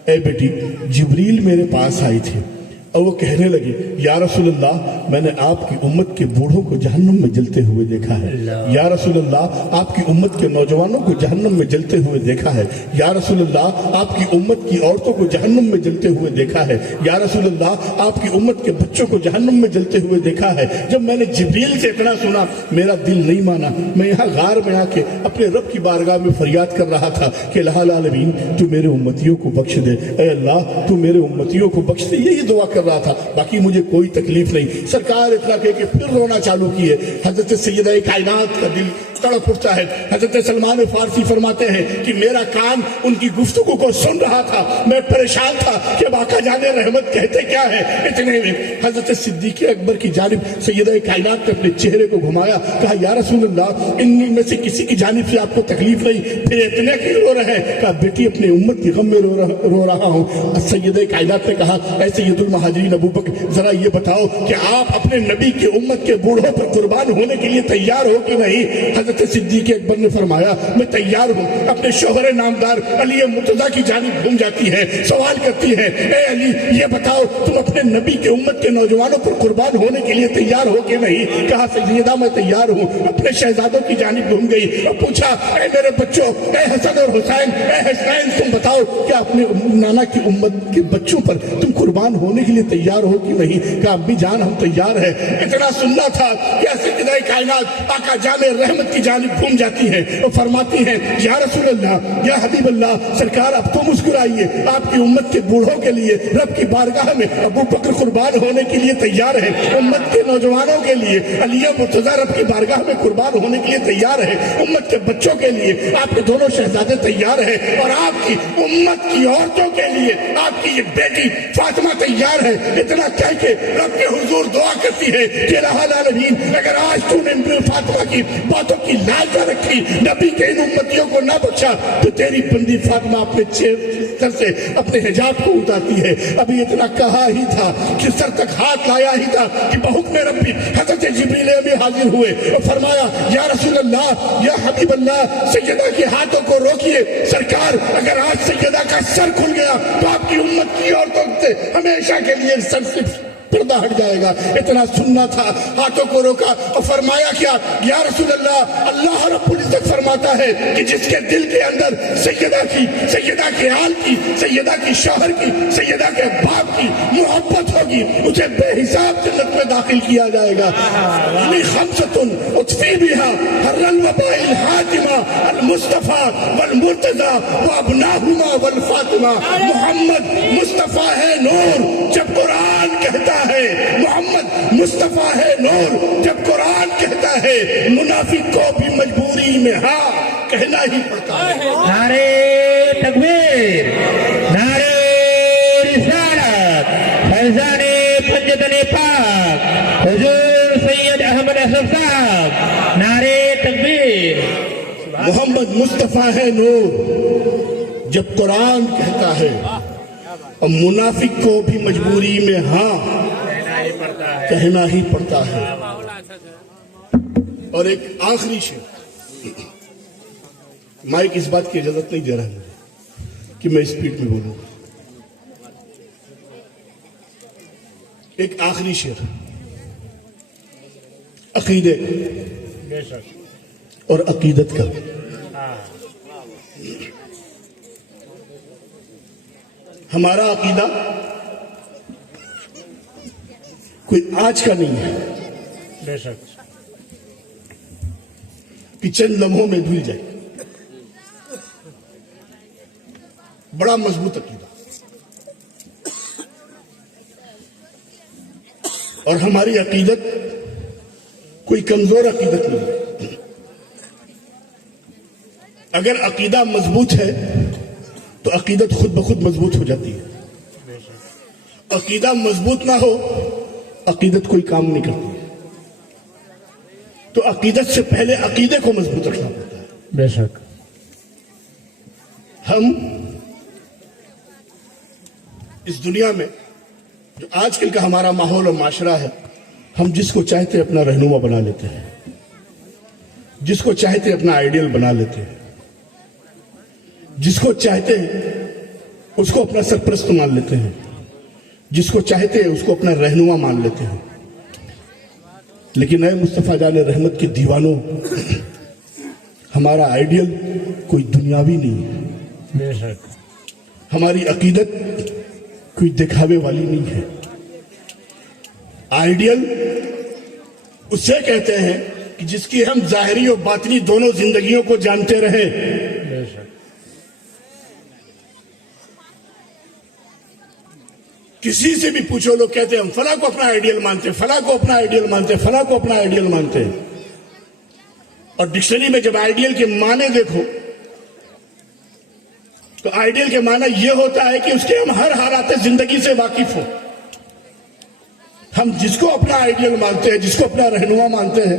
ए बेटी, जिब्रील मेरे पास आई थी और वो कहने लगे, या रसूलल्लाह, मैंने आपकी उम्मत के बूढ़ों को जहन्नुम में जलते हुए देखा है। या रसूलल्लाह, आपकी उम्मत के नौजवानों को जहन्नुम में जलते हुए देखा है। या रसूलल्लाह, आपकी उम्मत की औरतों को जहन्नुम में जलते हुए देखा है। या रसूलल्लाह, आपकी उम्मत के बच्चों को जहन्नुम में जलते हुए देखा है। जब मैंने जिब्रील से इतना सुना, मेरा दिल नहीं माना। मैं यहाँ गार में आके अपने रब की बारगाह में फरियाद कर रहा था कि अल्लाह आलमीन, तू मेरे उम्मतियों को बख्श दे। ए अल्लाह, तू मेरे उम्मतियों को बख्श दे। यही दुआ कर रहा था, बाकी मुझे कोई तकलीफ नहीं। सरकार इतना कह के फिर रोना चालू किए। हजरत सैयदा कायनात का दिल तड़प उठता है। हजरत सलमान फारसी फरमाते हैं कि मेरा कान उनकी गुफ्तगू को सुन रहा था, मैं परेशान था कि आका जाने रहमत कहते क्या है। इतने में हजरत सिद्दीक अकबर की जानिब सैयदा कायनात ने अपने चेहरे को घुमाया, कहा, या रसूलल्लाह, इन में से किसी की जानिब से आपको तकलीफ नहीं? फिर इतने क्यों रो रहे हैं? कहा, बेटी, अपने उम्मत के गम में रो रहा हूँ। सैयदा कायनात ने कहा, ऐ सैयदुल महाजिरीन अबू बकर, जरा ये बताओ कि आप अपने नबी की उम्मत के बूढ़ों पर कुर्बान होने के लिए तैयार हो कि नहीं? हजरत सिद्दीक अकबर ने फरमाया, मैं तैयार हूँ। अपने शोहर नामदार अली मुर्तजा की जानिब घूम जाती है, सवाल करती है, ए अली, ये बताओ तुम अपने नबी के उम्मत के नौजवानों पर कुर्बान होने के लिए तैयार हो कि नहीं? कहा, सैयदा, मैं तैयार हूँ। अपने शहजादों की जानिब घूम गई और पूछा, ए मेरे बच्चों, ए हसन और हुसैन, ए हसनैन, तुम बताओ क्या अपने नाना की उम्मत के बच्चों पर तुम कुर्बान होने के लिए तैयार हो कि नहीं? कहा, अम्मी जान, हम तैयार है। इतना सुनना था कि सैयदा कायनात आका जाने रहमत की जानिब घूम जाती है और फरमाती है, या रसूल अल्लाह, या हबीब अल्लाह, सरकार अब तो मुस्कुराइए, आपकी उम्मत के बूढ़ों के लिए रब की बारगाह में अबू बकर कुर्बान होने के लिए तैयार है। उम्मत के नौजवानों के लिए अली मुर्तजा रब की बारगाह में कुर्बान होने के लिए तैयार है। उम्मत के बच्चों के लिए आपके दोनों शहजादे तैयार है और आपकी उम्मत की औरतों के लिए आपकी ये बेटी फातिमा तैयार है। इतना कह के रब के हुजूर दुआ करती है कि अल्लाह, अगर आज तूने फातिमा की बातों की लाज न रखी, नबी के इन उम्मतियों को ना बख्शा, तो तेरी बंदी फातिमा अपने सर से अपने हिजाब को उतारती है। अभी इतना कहा ही था कि सर तक हाथ लाया ही था कि बहुक्म रब्बी हजरत जिब्रील अमीन हाजिर हुए और फरमाया, या रसूल अल्लाह, या हबीब अल्लाह, सैयदा के हाथों को रोकिए। सरकार, अगर आज सैयदा का सर खुल गया तो आपकी उम्मत की औरतों से हमेशा के लिए सर से पर्दा हट जाएगा। इतना सुनना था, हाथों को रोका और फरमाया क्या, या रसूल अल्लाह, अल्लाह रब्बुल इज्जत फरमाता है कि जिसके दिल के अंदर सैयदा के आल की, सैयदा की शौहर की, सैयदा के बाप की मोहब्बत होगी, उसे बेहिसाब जन्नत में दाखिल किया जाएगा। खमसतुन उतफी बिहा हर्रल वबाइल हातिमा अल मुस्तफा वल मुर्तजा व अबनाहुमा वल फातिमा। मोहम्मद मुस्तफा है नूर, जब कुरान कहता है, मोहम्मद मुस्तफा है नूर, जब कुरान कहता है, मुनाफिक को भी मजबूरी में हाँ कहना ही पड़ता है। नारे तकबीर, नारे रिसालत, फैजाने पंजतने पाक, हुजूर सैयद अहमद असफ साहब, नारे तकबीर। मोहम्मद मुस्तफा है नूर, जब कुरान कहता है, और मुनाफिक को भी मजबूरी में हाँ कहना ही पड़ता है। और एक आखिरी शेर, माइक इस बात की इजाजत नहीं दे रहा है मुझे कि मैं स्पीड में बोलूं। एक आखिरी शेर अकीदे और अकीदत का। हमारा अकीदा कोई आज का नहीं है बेशक कि चंद लम्हों में धुल जाए। बड़ा मजबूत अकीदा, और हमारी अकीदत कोई कमजोर अकीदत नहीं है। अगर अकीदा मजबूत है तो अकीदत खुद ब खुद मजबूत हो जाती है। अकीदा मजबूत ना हो, अकीदत कोई काम नहीं करती है। तो अकीदत से पहले अकीदे को मजबूत रखना पड़ता है। बेशक। हम इस दुनिया में जो आजकल का हमारा माहौल और माशरा है, हम जिसको चाहते अपना रहनुमा बना लेते हैं, जिसको चाहते अपना आइडियल बना लेते हैं, जिसको चाहते उसको अपना सरप्रस्त मान लेते हैं, जिसको चाहते उसको अपना रहनुमा मान लेते हैं। लेकिन ऐ मुस्तफा जाने रहमत के दीवानों, हमारा आइडियल कोई दुनियावी नहीं है। बेशक। हमारी अकीदत कोई दिखावे वाली नहीं है। आइडियल उसे कहते हैं कि जिसकी हम जाहिरी और बातिनी दोनों जिंदगियों को जानते रहे। बेशक। किसी से भी पूछो, लोग कहते हैं हम फला को अपना आइडियल मानते हैं, फला को अपना आइडियल मानते हैं, फला को अपना आइडियल मानते हैं। और डिक्शनरी में जब आइडियल के माने देखो तो आइडियल के माना यह होता है कि उसके हम हर हालात जिंदगी से वाकिफ हो। हम जिसको अपना आइडियल मानते हैं, जिसको अपना रहनुमा मानते हैं,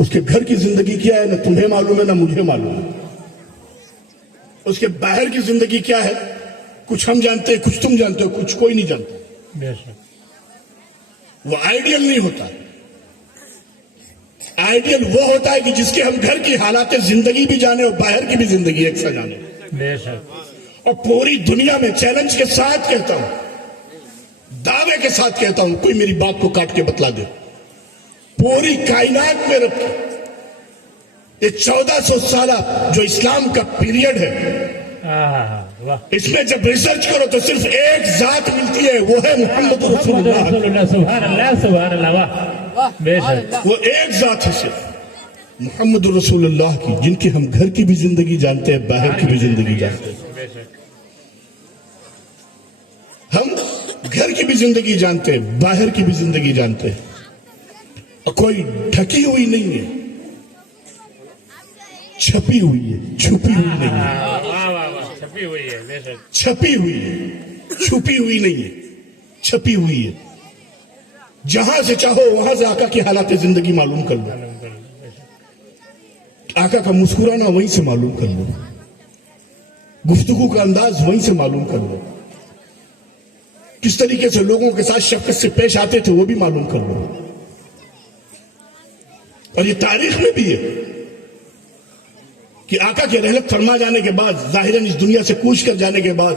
उसके घर की जिंदगी क्या है ना तुम्हें मालूम है ना मुझे मालूम है। उसके बाहर की जिंदगी क्या है कुछ हम जानते हैं, कुछ तुम जानते हो, कुछ कोई नहीं जानता। बेशक। वो आइडियल नहीं होता। आइडियल वो होता है कि जिसके हम घर की हालात जिंदगी भी जाने और बाहर की भी जिंदगी एक सा जाने। बेशक। और पूरी दुनिया में चैलेंज के साथ कहता हूं, दावे के साथ कहता हूं, कोई मेरी बात को काट के बतला दे। पूरी कायनात में रख ये 1400 साल जो इस्लाम का पीरियड है, वाह। इसमें जब रिसर्च करो तो सिर्फ एक जात मिलती है, वो है मोहम्मद रसूलुल्लाह। सुभान अल्लाह, सुभान अल्लाह। वाह। बेशक। वो एक जात है सिर्फ मोहम्मद रसूलुल्लाह की, जिनकी हम घर की भी जिंदगी जानते हैं, बाहर की भी जिंदगी जानते हैं। हम घर की भी जिंदगी जानते हैं, बाहर की भी जिंदगी जानते हैं, और कोई ढकी हुई नहीं है, छपी हुई है, छुपी हुई नहीं है। छपी हुई है। बेशक। छपी हुई है, छुपी हुई नहीं है, छपी हुई है। जहां से चाहो वहां से आका की हालात जिंदगी मालूम कर लो, आका का मुस्कुराना वहीं से मालूम कर लो, गुफ्तगू का अंदाज वहीं से मालूम कर लो, किस तरीके से लोगों के साथ शफकत से पेश आते थे वो भी मालूम कर लो। और ये तारीख में भी है कि आका के रहलत फरमा जाने के बाद, जाहिरन इस दुनिया से कूच कर जाने के बाद,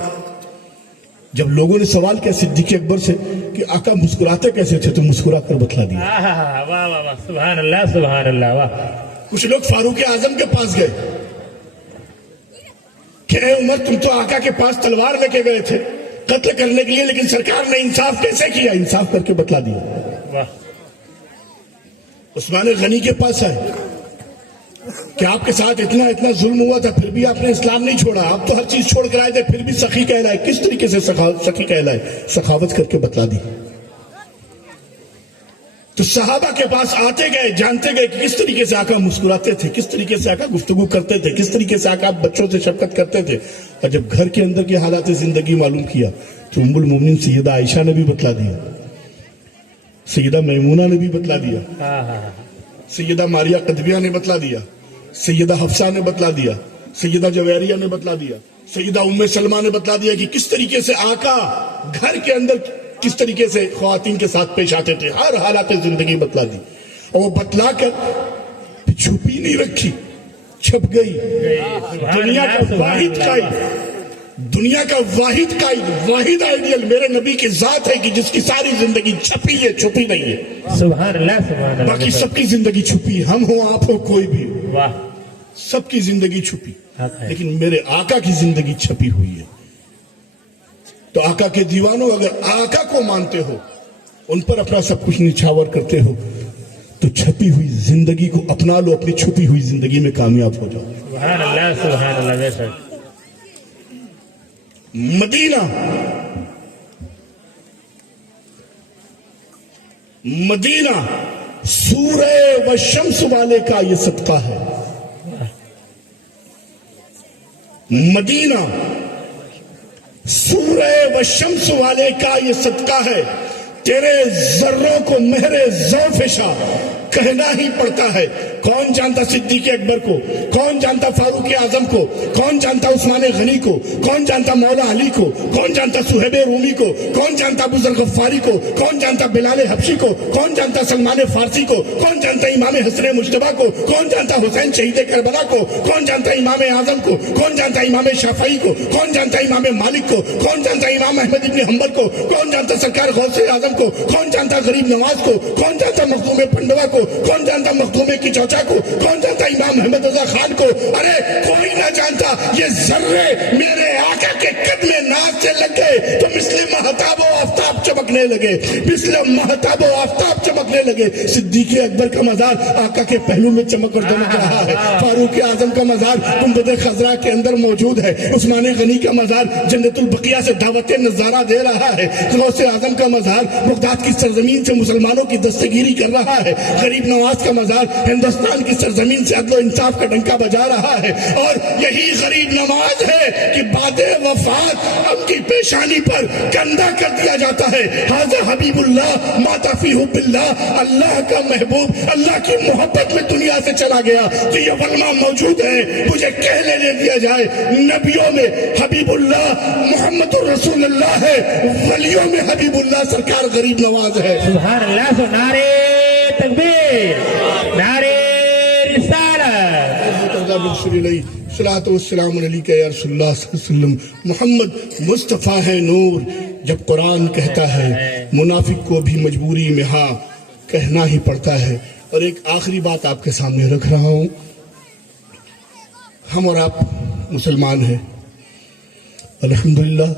जब लोगों ने सवाल किया सिद्दीक अकबर से कि आका मुस्कुराते कैसे थे, तो मुस्कुरा कर बतला दिया। वाह वाह वाह। सुभान अल्लाह, सुभान अल्लाह। वाह। कुछ लोग फारूक आजम के पास गए कि ए उमर, तुम तो आका के पास तलवार लेके गए थे कत्ल करने के लिए, लेकिन सरकार ने इंसाफ कैसे किया? इंसाफ करके बतला दिया। वाह। उस्मान गनी के पास आए कि आपके साथ इतना इतना जुल्म हुआ था, फिर भी आपने इस्लाम नहीं छोड़ा, आप तो हर चीज छोड़ कर आए थे, फिर भी सखी कहलाए। किस तरीके से सखी कहलाए? सखावत करके बतला दी। तो सहाबा के पास आते गए, जानते गए कि किस तरीके से आका मुस्कुराते थे, किस तरीके से आका गुफ्तगू करते थे, किस तरीके से आका बच्चों से शफकत करते थे। और जब घर के अंदर की हालात जिंदगी मालूम किया तो उम्मुल मोमिनीन सैयदा आयशा ने भी बतला दिया, सैयदा मैमूना ने भी बतला दिया, सैयदा मारिया कदबिया ने बतला दिया, सैयदा हफ्सा ने बतला दिया, सैयदा जवेरिया ने बतला दिया, सैयदा उम्मे सलमा ने बतला दिया कि किस तरीके से आका घर के अंदर किस तरीके से ख्वातीन के साथ पेश आते थे। हर हालात जिंदगी बतला दी, और वो बतला कर छुपी नहीं रखी, छप गई। दुनिया का वाहिद कायद, दुनिया का वाहिद आइडियल मेरे नबी की जात है कि जिसकी सारी जिंदगी छपी है, छुपी नहीं है। सुभान अल्लाह, सुभान अल्लाह। बाकी सबकी जिंदगी छुपी है, हम हो आप हो कोई भी। वाह। सबकी जिंदगी छुपी, लेकिन मेरे आका की जिंदगी छपी हुई है। तो आका के दीवानों, अगर आका को मानते हो, उन पर अपना सब कुछ निछावर करते हो, तो छपी हुई जिंदगी को अपना लो, अपनी छुपी हुई जिंदगी में कामयाब हो जाओ। सुभान अल्लाह, सुभान अल्लाह। बेशक। مدینہ مدینہ سورہ و شمس والے کا یہ صدقہ ہے. مدینہ سورہ و شمس والے کا یہ صدقہ ہے. تیرے ذروں کو مہر ذوفشا کہنا ہی پڑتا ہے. کون جانتا صدیق اکبر کو, کون جانتا فاروق اعظم کو, کون جانتا عثمان غنی کو, کون جانتا مولا علی کو, کون جانتا صہیب رومی کو, کون جانتا ابو ذر غفاری کو, کون جانتا بلال حبشی کو, کون جانتا سلمان فارسی کو, کون جانتا امام حسن مجتبیٰ کو, کون جانتا حسین شہید کربلا کو, کون جانتا امام اعظم کو, کون جانتا امام شافعی کو, کون جانتا امام مالک کو, کون جانتا امام احمد ابن حنبل کو, کون جانتا سرکار غوث اعظم کو, کون جانتا غریب نواز کو, کون جانتا مخدوم پنڈوا کو, کون جانتا مخدوم کی چوچا کو, کون جانتا امام محمد رضا خان کو. ارے کوئی نہ جانتا. یہ ذرے میرے آقا کے قدم ناز سے لگ گئے تو مثل مہتاب و آفتاب چمکنے لگے, مثل مہتاب و آفتاب چمکنے لگے. صدیق اکبر کا مزار آقا کے پہلو میں چمک اور دمک رہا ہے. فاروق اعظم کا مزار گنبد خضرا کے اندر موجود ہے. عثمان غنی کا مزار جنت البقیہ سے دعوت نظارہ دے رہا ہے. غوث اعظم کا مزار بغداد کی سرزمین سے مسلمانوں کی دستگیری کر رہا ہے. غریب نواز کا مزار ہندوستان کی سرزمین سے عدل و انصاف کا ڈنکا بجا رہا ہے. اور یہی غریب نواز ہے کہ بعد وفات ان کی پیشانی پر کندھا کر دیا جاتا ہے. حاضر حبیب اللہ ماتا فی حب اللہ, اللہ کا محبوب اللہ کی محبت میں دنیا سے چلا گیا. کہ یہ ولما موجود ہے, مجھے کہہ لینے دیا جائے, نبیوں میں حبیب اللہ محمد الرسول اللہ ہے, ولیوں میں حبیب اللہ سرکار غریب نواز ہے. سبحان اللہ. سو نعرے تکبیر, نعرے رسالت. صلاۃ والسلام علیکہ یا رسول اللہ صلی اللہ علیہ وسلم. محمد مصطفیٰ ہے نور. جب قرآن کہتا ہے منافق کو بھی مجبوری میں ہاں کہنا ہی پڑتا ہے. اور ایک آخری بات آپ کے سامنے رکھ رہا ہوں. ہم اور آپ مسلمان ہیں, الحمدللہ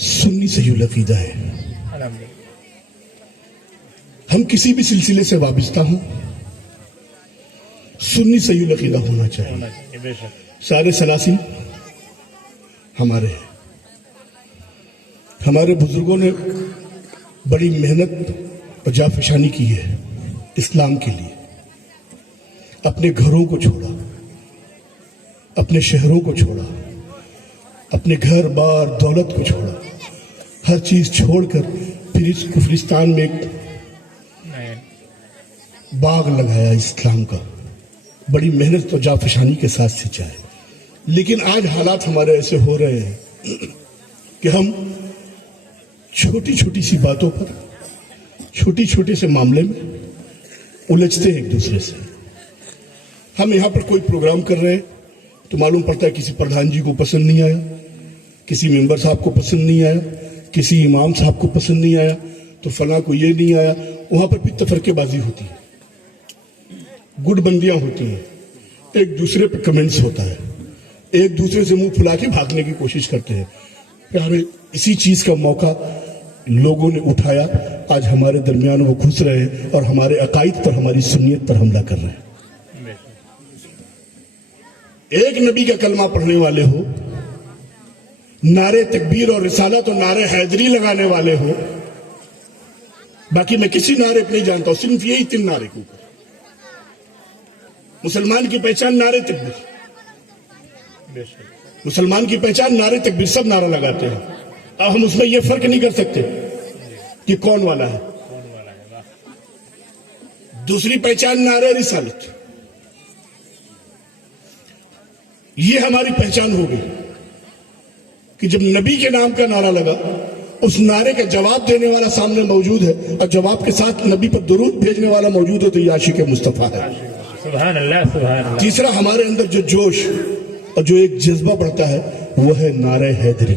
سنی صحیح العقیدہ ہے. ہم کسی بھی سلسلے سے وابستہ ہوں, سنی صحیح العقیدہ ہونا چاہیے. سارے سلاسل ہمارے ہیں. ہمارے بزرگوں نے بڑی محنت اور جافشانی کی ہے اسلام کے لیے. اپنے گھروں کو چھوڑا, اپنے شہروں کو چھوڑا, اپنے گھر بار دولت کو چھوڑا, ہر چیز چھوڑ کر پھر اس کفرستان میں ایک باغ لگایا اسلام کا. بڑی محنت اور جافشانی کے ساتھ سچا ہے. لیکن آج حالات ہمارے ایسے ہو رہے ہیں کہ ہم چھوٹی چھوٹی سی باتوں پر, چھوٹی چھوٹے سے معاملے میں الجھتے ہیں ایک دوسرے سے. ہم یہاں پر کوئی پروگرام کر رہے ہیں تو معلوم پڑتا ہے کسی پردھان جی کو پسند نہیں آیا, کسی ممبر صاحب کو پسند نہیں آیا, کسی امام صاحب کو پسند نہیں آیا, تو فلاں کو یہ نہیں آیا. وہاں پر بھی تفرقے بازی ہوتی ہے, گٹ بندیاں ہوتی ہیں, ایک دوسرے پہ کمنٹس ہوتا ہے, ایک دوسرے سے منہ پھلا کے بھاگنے کی کوشش کرتے ہیں. پیارے اسی چیز کا موقع لوگوں نے اٹھایا, آج ہمارے درمیان وہ گھس رہے ہیں اور ہمارے عقائد پر, ہماری سنیت پر حملہ کر رہے ہیں. ایک نبی کا کلمہ پڑھنے والے ہو, نعرے تکبیر اور رسالت اور نعرے حیدری لگانے والے ہو, باقی میں کسی نعرے پہ نہیں جانتا ہوں, صرف یہی 3 نعرے کو. مسلمان کی پہچان نعرے تکبیر, مسلمان کی پہچان نعرے تکبیر, سب نعرہ لگاتے ہیں. اب ہم اس میں یہ فرق نہیں کر سکتے کہ کون والا ہے. دوسری پہچان نعرے رسالت, یہ ہماری پہچان ہو گئی کہ جب نبی کے نام کا نعرہ لگا, اس نعرے کا جواب دینے والا سامنے موجود ہے اور جواب کے ساتھ نبی پر درود بھیجنے والا موجود ہے, تو یہ عاشق مصطفیٰ ہے. سبحان اللہ, سبحان اللہ. تیسرا ہمارے اندر جو جوش اور جو ایک جذبہ بڑھتا ہے وہ ہے نعرہ حیدری,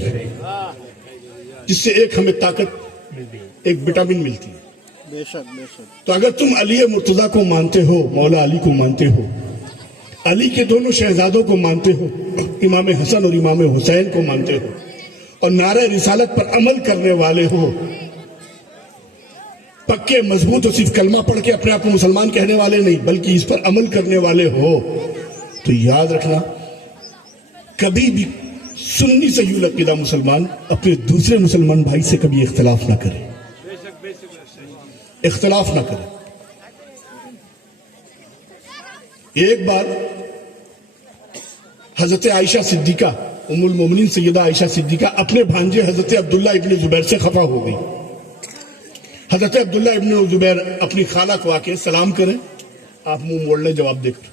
جس سے ایک ہمیں طاقت, ایک وٹامن ملتی ہے. بے شک بے شک. تو اگر تم علی مرتضیٰ کو مانتے ہو, مولا علی کو مانتے ہو, علی کے دونوں شہزادوں کو مانتے ہو, امام حسن اور امام حسین کو مانتے ہو, اور نعرہ رسالت پر عمل کرنے والے ہو, پکے مضبوط اور صرف کلمہ پڑھ کے اپنے آپ کو مسلمان کہنے والے نہیں بلکہ اس پر عمل کرنے والے ہو, تو یاد رکھنا کبھی بھی सुन्नी सही अकीदा मुसलमान अपने दूसरे मुसलमान भाई से कभी इख्तलाफ ना करे, इख्तलाफ ना करे। एक बार हजरत आयशा सिद्दीका उम्मुल मोमिनीन सैयदा आयशा सिद्दीका अपने भांजे हजरत अब्दुल्ला इब्न जुबैर से खफा हो गई। हजरत अब्दुल्ला इब्न जुबैर अपनी खाला को आके सलाम करें, आप मुंह मोड़ ले जवाब देकर।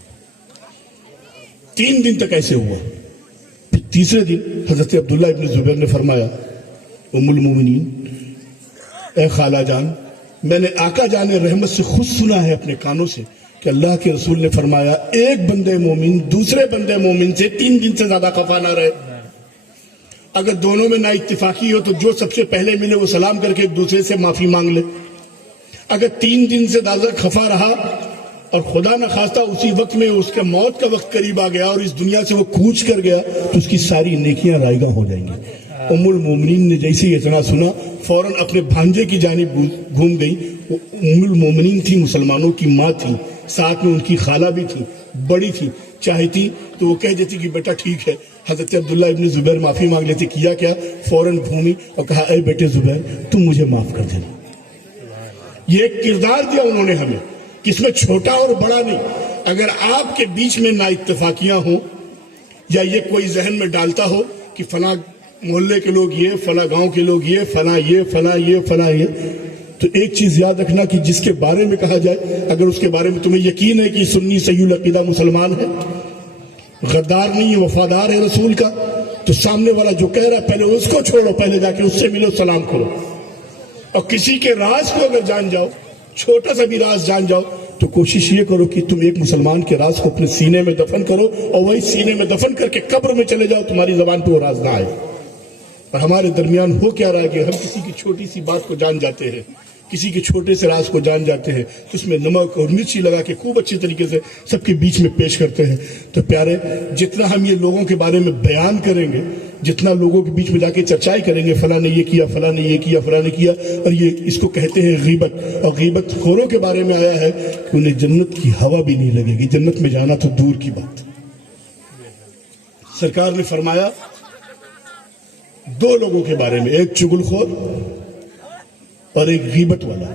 3 दिन तक ऐसे हुआ। फिर तीसरे दिन हजरत अब्दुल्ला इब्न जुबैर ने फरमाया, उम्मुल मोमिनीन, ए खाला जान, मैंने आका जाने रहमत से खुद सुना है अपने कानों से कि अल्लाह के रसूल ने फरमाया, एक बंदे मोमिन दूसरे बंदे मोमिन से 3 दिन से ज्यादा खफा ना रहे। अगर दोनों में ना इत्तेफाकी हो तो जो सबसे पहले मिले वो सलाम करके एक दूसरे से माफी मांग ले। अगर 3 दिन से ज्यादा खफा रहा और खुदा न खास्ता उसी वक्त में उसके मौत का वक्त करीब आ गया और इस दुनिया से वो कूच कर गया, तो उसकी सारी नेकियां रायगा हो जाएंगी। उम्मुल मोमिनीन ने जैसे ही इतना सुना फौरन अपने भांजे की जानिब घूम गई। वो उम्मुल मोमिनीन थी, मुसलमानों की माँ थी, साथ में उनकी खाला भी थी, बड़ी थी। चाहती तो वो कह देती कि बेटा ठीक है। हजरत अब्दुल्ला इब्न जुबैर माफी मांग लेते, किया क्या, फौरन घूमी और कहा, ए बेटे जुबैर तुम मुझे माफ कर देना। ये एक किरदार दिया उन्होंने हमें, किसमें छोटा और बड़ा नहीं। अगर आपके बीच में ना इत्तेफाकियां हो या ये कोई जहन में डालता हो कि फला मोहल्ले के लोग ये, फला गांव के लोग ये, फला ये, फला ये, फला ये, तो एक चीज याद रखना कि जिसके बारे में कहा जाए, अगर उसके बारे में तुम्हें यकीन है कि सुन्नी सही अकीदा मुसलमान है, गद्दार नहीं है, वफादार है रसूल का, तो सामने वाला जो कह रहा है पहले उसको छोड़ो, पहले जाके उससे मिलो, सलाम करो। और किसी के राज को अगर जान जाओ, छोटा सा भी राज जान जाओ, तो कोशिश ये करो कि तुम एक मुसलमान के राज को अपने सीने में दफन करो और वही सीने में दफन करके कब्र में चले जाओ, तुम्हारी जबान पे वो राज ना आए। और हमारे दरमियान हो क्या रहा है कि हम किसी की छोटी सी बात को जान जाते हैं, किसी के छोटे से राज को जान जाते हैं, तो उसमें नमक और मिर्ची लगा के खूब अच्छी तरीके से सबके बीच में पेश करते हैं। तो प्यारे, जितना हम ये लोगों के बारे में बयान करेंगे, जितना लोगों के बीच में जाके चर्चाएं करेंगे, फला ने ये किया, फला ने ये किया, फला ने किया, और ये इसको कहते हैं गीबत। और गीबत खोरों के बारे में आया है कि उन्हें जन्नत की हवा भी नहीं लगेगी, जन्नत में जाना तो दूर की बात। सरकार ने फरमाया 2 लोगों के बारे में, एक चुगलखोर और एक गीबत वाला,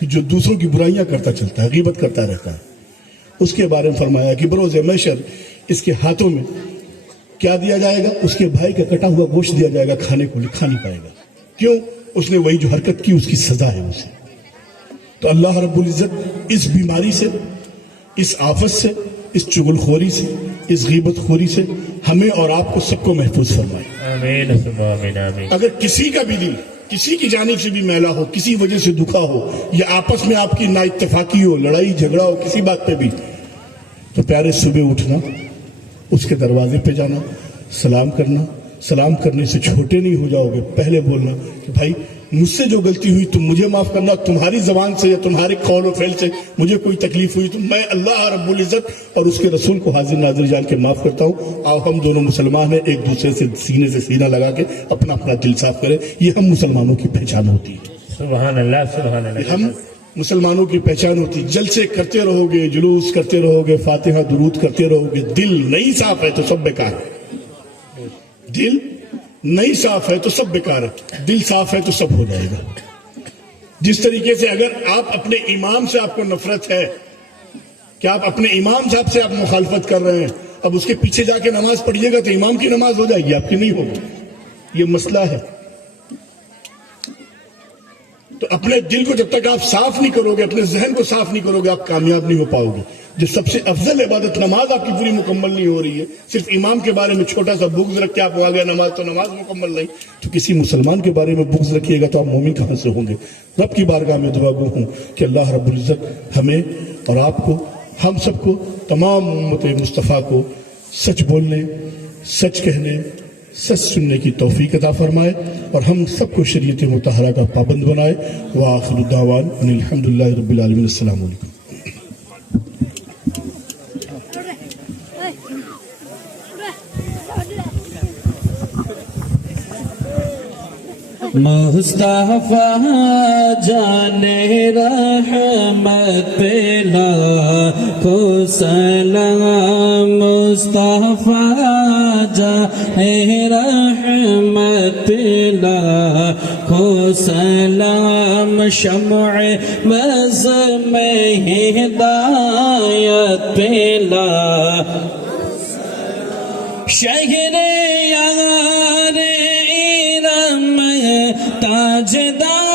कि जो दूसरों की बुराइयां करता चलता है, गीबत करता रहता है। उसके बारे में फरमाया कि बरोज़ महशर इसके हाथों में क्या दिया जाएगा, उसके भाई का कटा हुआ गोश्त दिया जाएगा, खाने को खा नहीं पाएगा। क्यों? उसने वही जो हरकत की उसकी सजा है उसे। तो अल्लाह रब्बुल इज्जत इस बीमारी से, इस आफत से, इस चुगलखोरी से, इस गीबतखोरी से हमें और आपको सबको महफूज फरमाए। आमीन आमीन आमीन। अगर किसी का भी दिल किसी की जानिब से भी मैला हो, किसी वजह से दुखा हो, या आपस में आपकी ना इत्तेफाकी हो, लड़ाई झगड़ा हो किसी बात पे भी, तो प्यारे सुबह उठना, उसके दरवाजे पे जाना, सलाम करना। सलाम करने से छोटे नहीं हो जाओगे, पहले बोलना कि भाई मुझसे जो गलती हुई तुम मुझे माफ करना, तुम्हारी जबान से या तुम्हारे कौल और फेल से मुझे कोई तकलीफ हुई तो मैं अल्लाह रब्बुल इज्जत और उसके रसूल को हाजिर नाजिर जान के माफ करता हूँ। आओ हम दोनों मुसलमान हैं, एक दूसरे से सीने से सीना लगा के अपना अपना दिल साफ करें। ये हम मुसलमानों की पहचान होती है। सुभान अल्लाह, सुभान अल्लाह। हम मुसलमानों की पहचान होती है। जलसे करते रहोगे, जुलूस करते रहोगे, फातिहा दुरूद करते रहोगे, दिल नहीं साफ है तो सब बेकार है। दिल नहीं साफ है तो सब बेकार है, दिल साफ है तो सब हो जाएगा। जिस तरीके से अगर आप अपने इमाम से आपको नफरत है, कि आप अपने इमाम साहब से आप मुखालफत कर रहे हैं, अब उसके पीछे जाके नमाज पढ़िएगा तो इमाम की नमाज हो जाएगी, आपकी नहीं होगी। ये मसला है। तो अपने दिल को जब तक आप साफ नहीं करोगे, अपने जहन को साफ नहीं करोगे, आप कामयाब नहीं हो पाओगे। जो सबसे अफजल इबादत नमाज आपकी पूरी मुकम्मल नहीं हो रही है, सिर्फ इमाम के बारे में छोटा सा बुग़्ज़ रख के आप आ गए नमाज, तो नमाज मुकम्मल नहीं। तो किसी मुसलमान के बारे में बुग़्ज़ रखिएगा तो आप मोमिन कहाँ से होंगे। रब की बारगाह में दुआ गो हूँ कि अल्लाह रब्बुल इज्जत हमें और आपको, हम सबको, तमाम उम्मत मुस्तफ़ा को सच बोलने, सच कहने, सच सुनने की तौफीक अता फरमाए और हम सबको शरीयत मुतहरा का पाबंद बनाए। व आखिरु दावान अनिल हम्दुलिल्लाहि रब्बिल आलमीन। अस्सलामु अलैकुम। मुस्तफा जाने रहमत पे लाखों सलाम, मुस्तफा جانے رحمت لاکھوں سلام شمع بز میں ہدایت پلا شہر یار ارم تاجدار